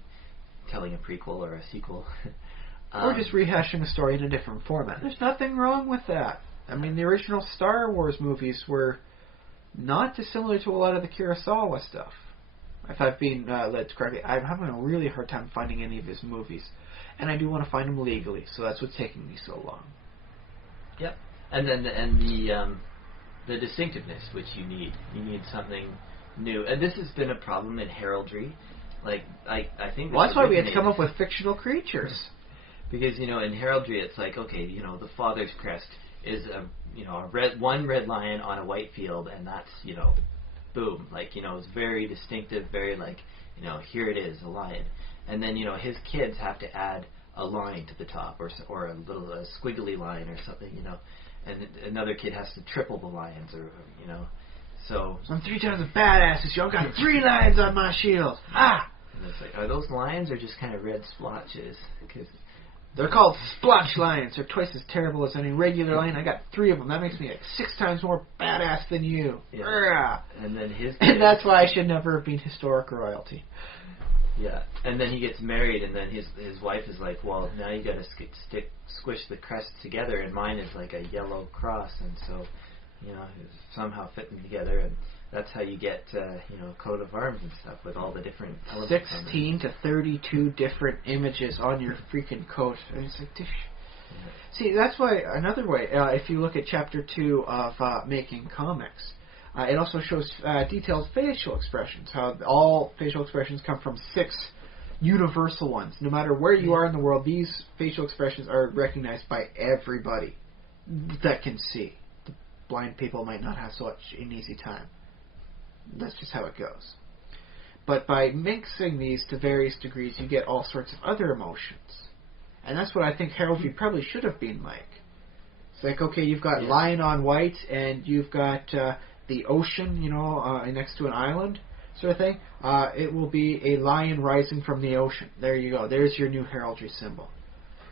telling a prequel or a sequel. Or just rehashing a story in a different format. There's nothing wrong with that. I mean, the original Star Wars movies were not dissimilar to a lot of the Kurosawa stuff. If I've been led correctly, I'm having a really hard time finding any of his movies. And I do want to find them legally, so that's what's taking me so long. Yep. And then the distinctiveness, which you need something new. And this has been a problem in heraldry. Like, I think... Well, that's why we had to come up with fictional creatures. Because, in heraldry, it's like, okay, the father's crest is one red lion on a white field, and that's, boom. Like, it's very distinctive, very like, here it is, a lion. And then, his kids have to add a line to the top, or a little squiggly line or something, and another kid has to triple the lines, or so I'm 3 times as badass, y'all got 3 lines on my shield. Ah! And it's like, are those lions or just kind of red splotches? Because they're called splotch lions. They're twice as terrible as any regular lion. I got 3 of them. That makes me like 6 times more badass than you. Yeah. And then and that's why I should never have been historic royalty. Yeah, and then he gets married, and then his wife is like, well, now you got to squish the crests together, and mine is like a yellow cross, and so, somehow fit them together, and that's how you get, coat of arms and stuff with all the different elements. 16 to 32 different images on your freaking coat. And it's like, see, that's why, another way, if you look at Chapter 2 of Making Comics, it also shows detailed facial expressions, how all facial expressions come from 6 universal ones. No matter where you are in the world, these facial expressions are recognized by everybody that can see. The blind people might not have such an easy time. That's just how it goes. But by mixing these to various degrees, you get all sorts of other emotions. And that's what I think heraldry probably should have been like. It's like, okay, you've got lion on white, and you've got... the ocean, next to an island, sort of thing. It will be a lion rising from the ocean. There you go. There's your new heraldry symbol.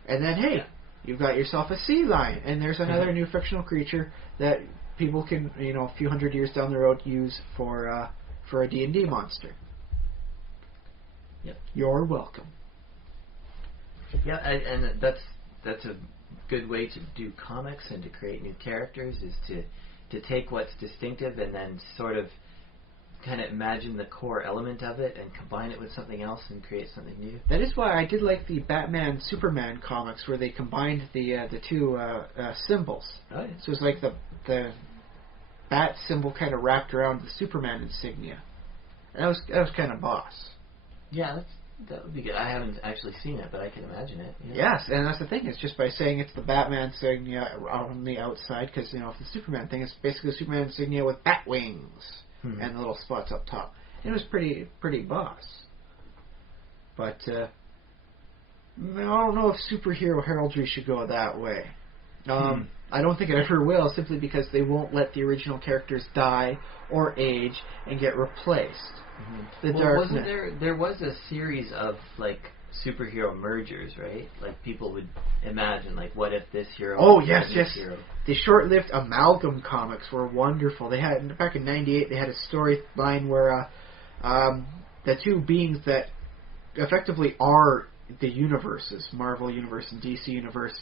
And then, hey, you've got yourself a sea lion, and there's another new fictional creature that people can, a few hundred years down the road, use for a D&D monster. Yep. You're welcome. Yeah, and that's a good way to do comics and to create new characters, is to take what's distinctive and then sort of kind of imagine the core element of it and combine it with something else and create something new. That is why I did like the Batman-Superman comics, where they combined the 2 symbols. Oh, yeah. So it's like the bat symbol kind of wrapped around the Superman insignia. And that was kind of boss. Yeah, that would be good. I haven't actually seen it, but I can imagine it. Yes, and that's the thing. It's just by saying it's the Batman insignia on the outside, because, if the Superman thing, it's basically the Superman insignia with bat wings and the little spots up top. It was pretty boss. But I don't know if superhero heraldry should go that way. I don't think it ever will, simply because they won't let the original characters die or age and get replaced. Mm-hmm. Wasn't there was a series of like superhero mergers, right? Like people would imagine, like, what if this hero? Oh yes. Hero? The short-lived Amalgam comics were wonderful. They had back in '98. They had a storyline where the two beings that effectively are the universes, Marvel Universe and DC Universe,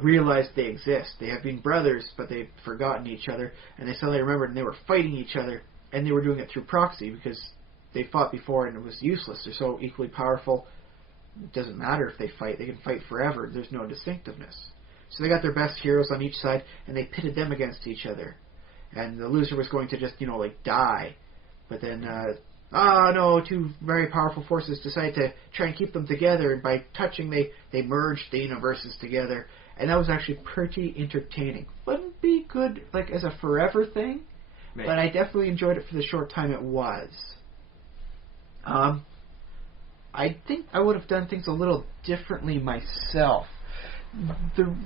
realized they exist. They have been brothers, but they've forgotten each other, and they suddenly remembered, and they were fighting each other, and they were doing it through proxy because they fought before and it was useless. They're so equally powerful. It doesn't matter if they fight. They can fight forever. There's no distinctiveness. So they got their best heroes on each side, and they pitted them against each other. And the loser was going to just, die. But then, two very powerful forces decided to try and keep them together, and by touching, they merged the universes together. And that was actually pretty entertaining. Wouldn't be good, like, as a forever thing, right. But I definitely enjoyed it for the short time it was. I think I would have done things a little differently myself.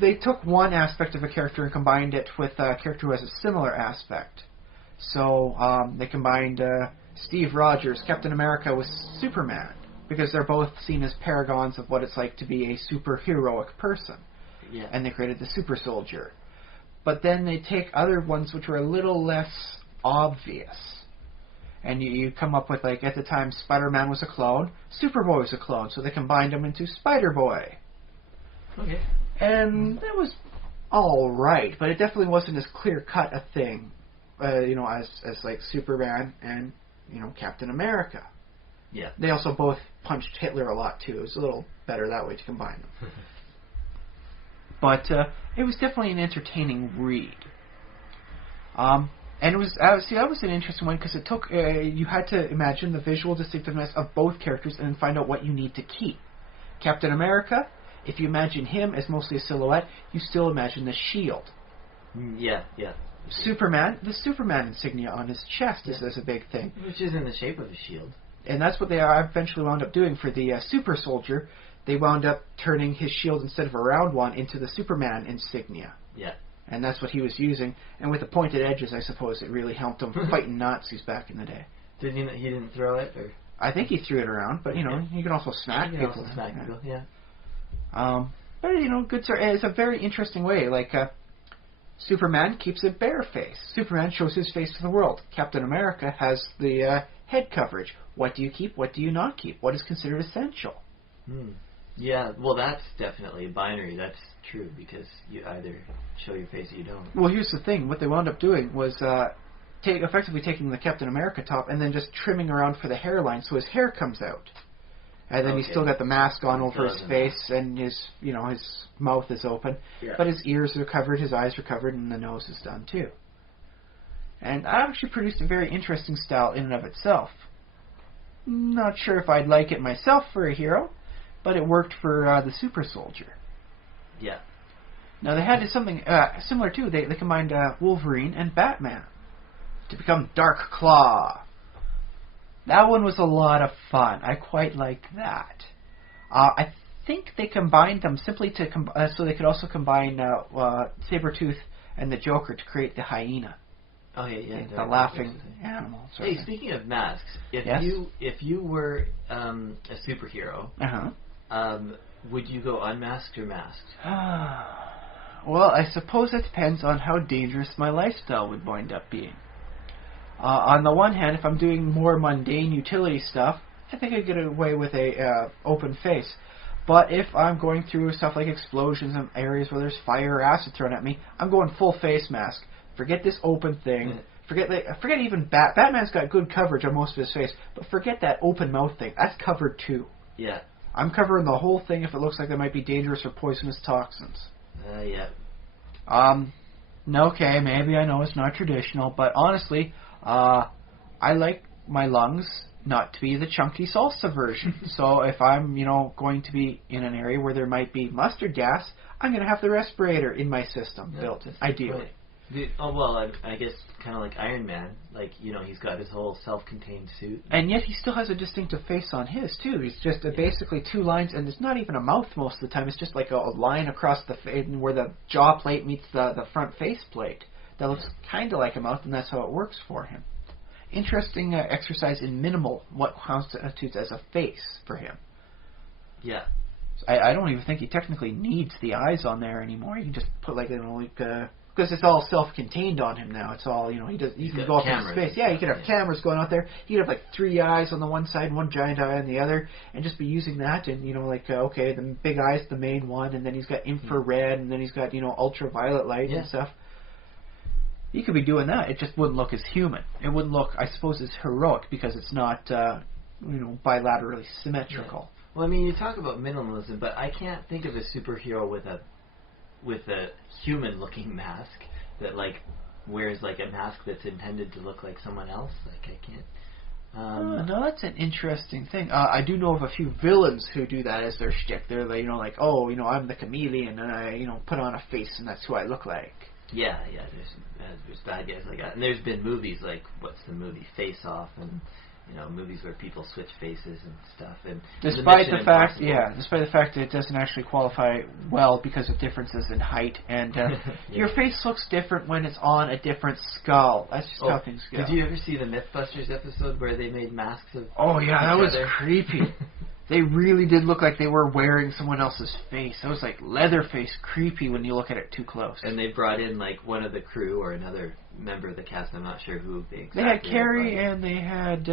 They took one aspect of a character and combined it with a character who has a similar aspect. So they combined Steve Rogers, Captain America, with Superman, because they're both seen as paragons of what it's like to be a superheroic person. Yeah. And they created the Super Soldier. But then they take other ones which were a little less obvious. And you come up with, like, at the time, Spider-Man was a clone, Superboy was a clone, so they combined them into Spider-Boy. Okay. And that was all right, but it definitely wasn't as clear-cut a thing, as like Superman and, Captain America. Yeah. They also both punched Hitler a lot, too. It was a little better that way to combine them. But it was definitely an entertaining read. And it was that was an interesting one because it took you had to imagine the visual distinctiveness of both characters and then find out what you need to keep. Captain America, if you imagine him as mostly a silhouette, you still imagine the shield. Yeah. Superman, the Superman insignia on his chest is a big thing, which is in the shape of a shield. And that's what they eventually wound up doing for the Super Soldier. They wound up turning his shield instead of a round one into the Superman insignia. Yeah. And that's what he was using. And with the pointed edges, I suppose it really helped him fighting Nazis back in the day. He didn't throw it? Or? I think he threw it around, but, you can also smack people. Yeah. But, it's a very interesting way. Like, Superman keeps a bare face. Superman shows his face to the world. Captain America has the head coverage. What do you keep? What do you not keep? What is considered essential? Yeah, well, that's definitely binary. That's true, because you either show your face or you don't. Well, here's the thing. What they wound up doing was effectively taking the Captain America top and then just trimming around for the hairline so his hair comes out. And then he's still got the mask on over his face, and his mouth is open. Yeah. But his ears are covered, his eyes are covered, and the nose is done too. And I actually produced a very interesting style in and of itself. Not sure if I'd like it myself for a hero, but it worked for the Super Soldier. Yeah. Now they had something similar too. They combined Wolverine and Batman to become Dark Claw. That one was a lot of fun. I quite liked that. I think they combined them simply to so they could also combine Sabretooth and the Joker to create the hyena. Oh yeah. The laughing animal. Hey, speaking of masks, if you were a superhero, would you go unmasked or masked? Well, I suppose it depends on how dangerous my lifestyle would wind up being. On the one hand, if I'm doing more mundane utility stuff, I think I'd get away with a open face. But if I'm going through stuff like explosions and areas where there's fire or acid thrown at me, I'm going full face mask. Forget this open thing. Forget even Batman's got good coverage on most of his face, but forget that open mouth thing. That's covered too. Yeah. I'm covering the whole thing if it looks like there might be dangerous or poisonous toxins. Yeah. Okay, maybe I know it's not traditional, but honestly, I like my lungs not to be the chunky salsa version. So if I'm, going to be in an area where there might be mustard gas, I'm going to have the respirator in my system built in, ideally. I guess kind of like Iron Man. Like, he's got his whole self-contained suit. And yet he still has a distinctive face on his, too. He's just basically two lines, and it's not even a mouth most of the time. It's just like a line across the face where the jaw plate meets the front face plate. That looks kind of like a mouth, and that's how it works for him. Interesting exercise in minimal, what constitutes as a face for him. Yeah. I don't even think he technically needs the eyes on there anymore. You can just put because it's all self-contained on him now. It's all, he can go up in space. Yeah, you could have cameras going out there. You could have 3 eyes on the one side, one giant eye on the other, and just be using that. And okay, the big eye's the main one, and then he's got infrared, and then he's got ultraviolet light and stuff. You could be doing that. It just wouldn't look as human. It wouldn't look, I suppose, as heroic because it's not, bilaterally symmetrical. Yeah. Well, you talk about minimalism, but I can't think of a superhero with a human-looking mask that wears a mask that's intended to look like someone else. I can't. No, that's an interesting thing. I do know of a few villains who do that as their shtick. They're I'm the chameleon, and I put on a face, and that's who I look like. Yeah. There's bad guys like that, and there's been movies what's the movie Face Off, and movies where people switch faces and stuff. And despite the fact that it doesn't actually qualify well because of differences in height, and your face looks different when it's on a different skull. That's just how things go. Did you ever see the MythBusters episode where they made masks of? Oh yeah, that was other? Creepy. They really did look like they were wearing someone else's face. It was like Leatherface creepy when you look at it too close. And they brought in one of the crew or another member of the cast. I'm not sure who they exactly. They had Carrie and they had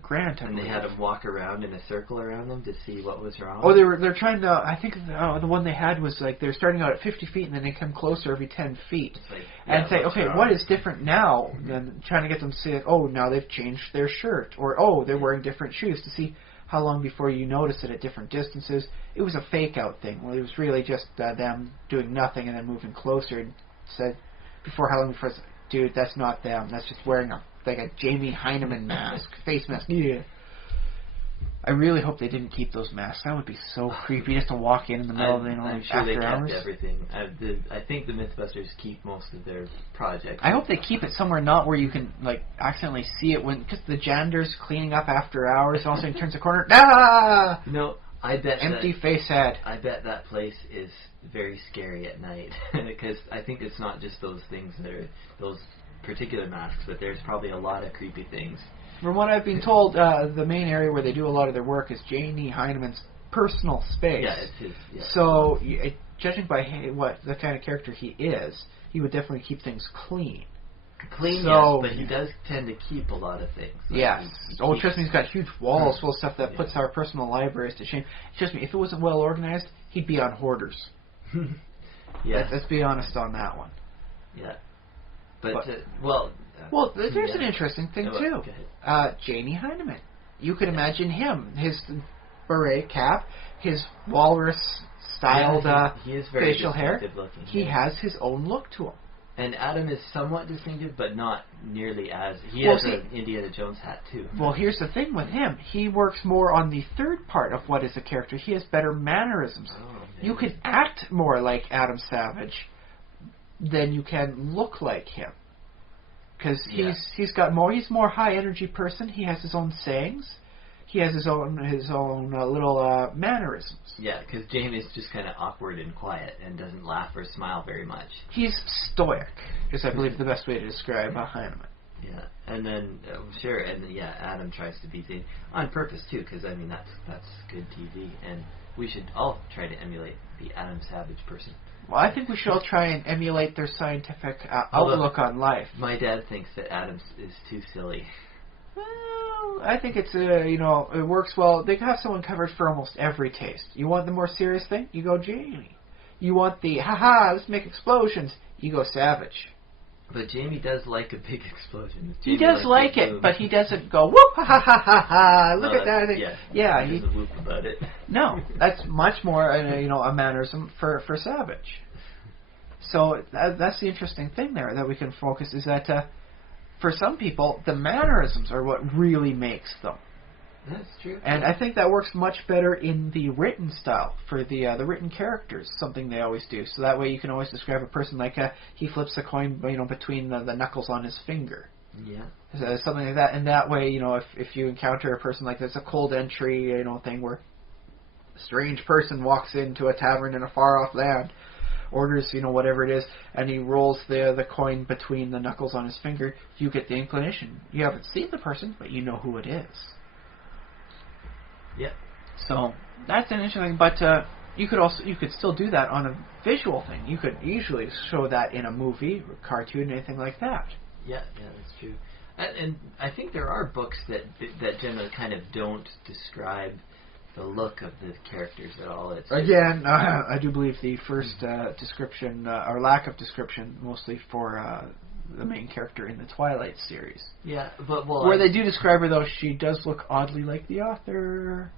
Grant. And they had him walk around in a circle around them to see what was wrong. Oh, they're trying to. I think the one they had was they're starting out at 50 feet and then they come closer every 10 feet and say, okay, what is different now? Than trying to get them to say, now they've changed their shirt, or they're wearing different shoes, to see how long before you notice it at different distances. It was a fake out thing. Well, it was really just them doing nothing and then moving closer and said how long before, dude, that's not them. That's just wearing a Jamie Heineman mask, face mask. Yeah. I really hope they didn't keep those masks. That would be so creepy just to walk in the middle of the night I'm sure after they hours. kept everything. I think the MythBusters keep most of their projects. I hope they keep it somewhere not where you can accidentally see it because the janitor's cleaning up after hours and all of a sudden turns a corner. Ah! No, I bet empty face head. I bet that place is very scary at night because I think it's not just those things that are those particular masks, but there's probably a lot of creepy things. From what I've been told, the main area where they do a lot of their work is Jamie Heineman's personal space. Yeah, it's his. Yeah. So, judging by what the kind of character he is, he would definitely keep things clean. Yes, but he does tend to keep a lot of things. Yes. Trust me, he's got huge walls full of stuff that puts our personal libraries to shame. Trust me, if it wasn't well organized, he'd be on Hoarders. Yeah. Let's be honest on that one. Yeah. But there's an interesting thing, too. Jamie Heineman. You could imagine him, his beret cap, his walrus-styled he is very facial hair. Looking, he has his own look to him. And Adam is somewhat distinctive, but not nearly as... He has an Indiana Jones hat, too. Well, here's the thing with him. He works more on the third part of what is a character. He has better mannerisms. You can act more like Adam Savage than you can look like him. Because he's more high energy person. He has his own sayings. He has his own little mannerisms. Yeah, because Jamie's just kind of awkward and quiet and doesn't laugh or smile very much. He's stoic, is I believe the best way to describe Heineman. Yeah, and then Adam tries to be Zane on purpose too, because that's good TV, and we should all try to emulate the Adam Savage person. Well, I think we should all try and emulate their scientific outlook on life. My dad thinks that Adam is too silly. Well, I think it's it works well. They have someone covered for almost every taste. You want the more serious thing? You go Jamie. You want the let's make explosions? You go Savage. But Jamie does like a big explosion. He does like it, but he doesn't go whoop ha ha ha ha ha. Look at that! He doesn't whoop about it. No, that's much more a mannerism for Savage. So that's the interesting thing there that we can focus is that for some people the mannerisms are what really makes them. That's true. And I think that works much better in the written style for the written characters. Something they always do. So that way you can always describe a person like he flips a coin, between the knuckles on his finger. Yeah. Something like that. And that way, if you encounter a person like this, a cold entry, thing where a strange person walks into a tavern in a far off land, orders, whatever it is, and he rolls the coin between the knuckles on his finger, you get the inclination. You haven't seen the person, but you know who it is. Yeah. So that's an interesting thing, but you could still do that on a visual thing. You could usually show that in a movie, or cartoon, anything like that. Yeah, that's true. And I think there are books that generally kind of don't describe the look of the characters at all. Again, I do believe the first description, or lack of description, mostly for the main character in the Twilight series. Yeah, where they do describe her, though, she does look oddly like the author.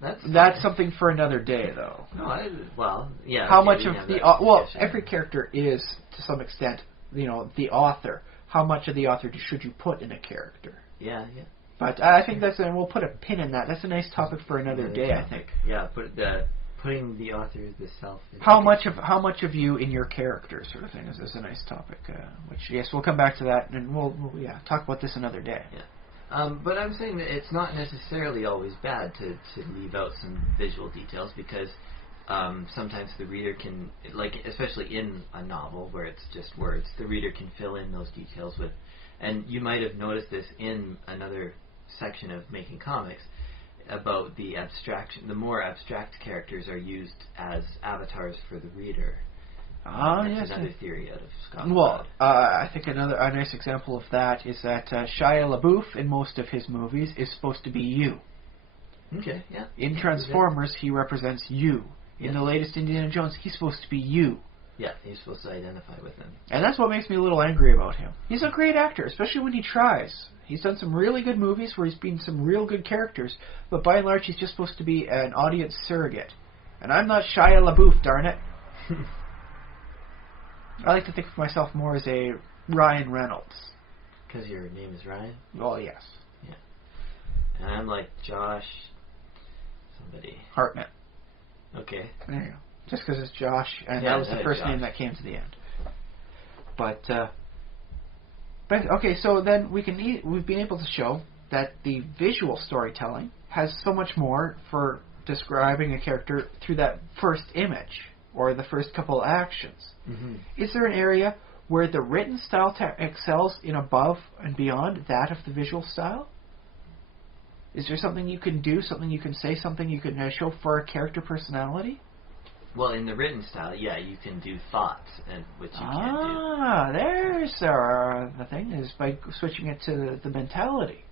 That's something for another day, though. No, yeah. How much of every character is, to some extent, the author. How much of the author should you put in a character? Yeah. But I think and we'll put a pin in that. That's a nice topic for another day, I think. Yeah, putting the author as the self. How much of you in your character, sort of thing, is a nice topic. Which yes, we'll come back to that, and we'll talk about this another day. Yeah. But I'm saying that it's not necessarily always bad to leave out some visual details, because sometimes the reader can, especially in a novel where it's just words, the reader can fill in those details with. And you might have noticed this in another section of Making Comics about the abstraction. The more abstract characters are used as avatars for the reader. That's another theory out of Scott. Well, I think a nice example of that is that Shia LaBeouf in most of his movies is supposed to be you. Okay, yeah. In Transformers, he represents you. In the latest Indiana Jones, he's supposed to be you. Yeah, he's supposed to identify with him. And that's what makes me a little angry about him. He's a great actor, especially when he tries. He's done some really good movies where he's been some real good characters, but by and large he's just supposed to be an audience surrogate. And I'm not Shia LaBeouf, darn it. I like to think of myself more as a Ryan Reynolds. Because your name is Ryan? Well, yes. Yeah. And I'm like Josh somebody. Hartnett. Okay. There you go. Just because it's Josh, and that was the first name that came to the end. But okay, so then we've been able to show that the visual storytelling has so much more for describing a character through that first image or the first couple actions. Mm-hmm. Is there an area where the written style excels in above and beyond that of the visual style? Is there something you can do, something you can say, something you can show for a character personality? Well, in the written style, yeah, you can do thoughts, which you can't do. There's the thing, is by switching it to the mentality.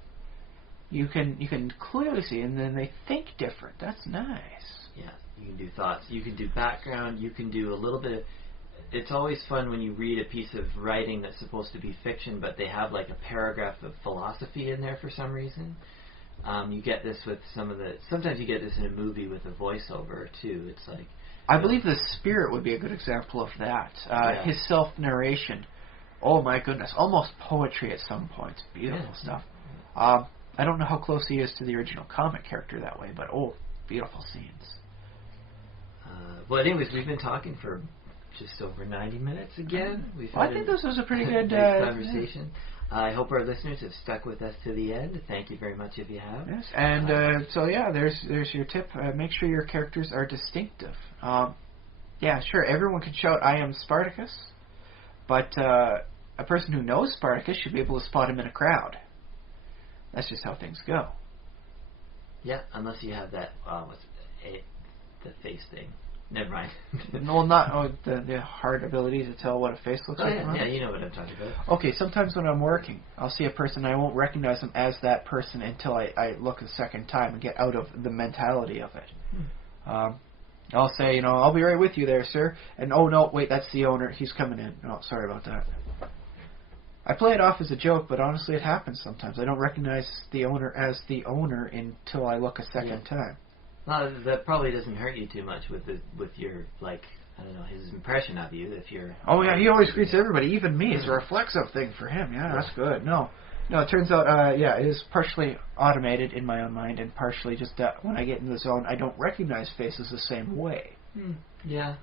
You can clearly see, and then they think different. That's nice. Yeah, you can do thoughts. You can do background. You can do a little bit of... It's always fun when you read a piece of writing that's supposed to be fiction, but they have like a paragraph of philosophy in there for some reason. You get this with sometimes you get this in a movie with a voiceover, too. It's like... I believe The Spirit would be a good example of that. His self-narration. Oh my goodness, almost poetry at some points. Beautiful stuff. I don't know how close he is to the original comic character that way, but beautiful scenes. Well, anyways, we've been talking for just over 90 minutes again. I think this was a pretty good conversation. I hope our listeners have stuck with us to the end. Thank you very much if you have. Yes, and there's your tip. Make sure your characters are distinctive. Yeah, sure, everyone can shout, "I am Spartacus," but a person who knows Spartacus should be able to spot him in a crowd. That's just how things go. Yeah, unless you have that, the face thing. Never mind. The hard ability to tell what a face looks like. Yeah, you know what I'm talking about. Okay, sometimes when I'm working, I'll see a person and I won't recognize them as that person until I look a second time and get out of the mentality of it. I'll say, I'll be right with you there, sir. And oh no, wait, that's the owner. He's coming in. Oh, sorry about that. I play it off as a joke, but honestly, it happens sometimes. I don't recognize the owner as the owner until I look a second time. Well, that probably doesn't hurt you too much with your, I don't know, his impression of you. If you're... Oh yeah, he always greets everybody, even me. It's a reflexive thing for him. Yeah, that's good. No, No, it turns out, yeah, it is partially automated in my own mind, and partially just that when I get in the zone, I don't recognize faces the same way. Yeah.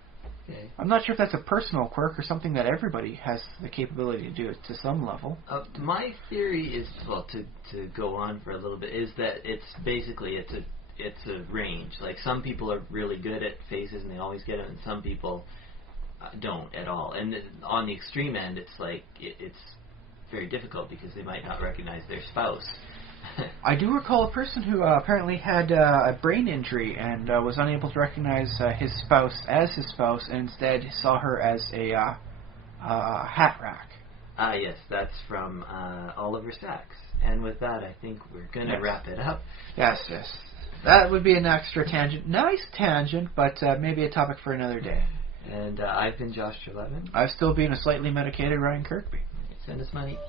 Okay. I'm not sure if that's a personal quirk or something that everybody has the capability to do it to some level. My theory is, well, to go on for a little bit, is that it's basically it's a range. Like, some people are really good at faces and they always get them, and some people don't at all. And on the extreme end, it's like it's very difficult because they might not recognize their spouse. I do recall a person who apparently had a brain injury and was unable to recognize his spouse as his spouse, and instead saw her as a hat rack. Yes, that's from Oliver Sacks. And with that, I think we're going to wrap it up. Yes. That would be an extra tangent. Nice tangent, but maybe a topic for another day. And I've been Josh Trelevin. I've still been a slightly medicated Ryan Kirkby. Send us money.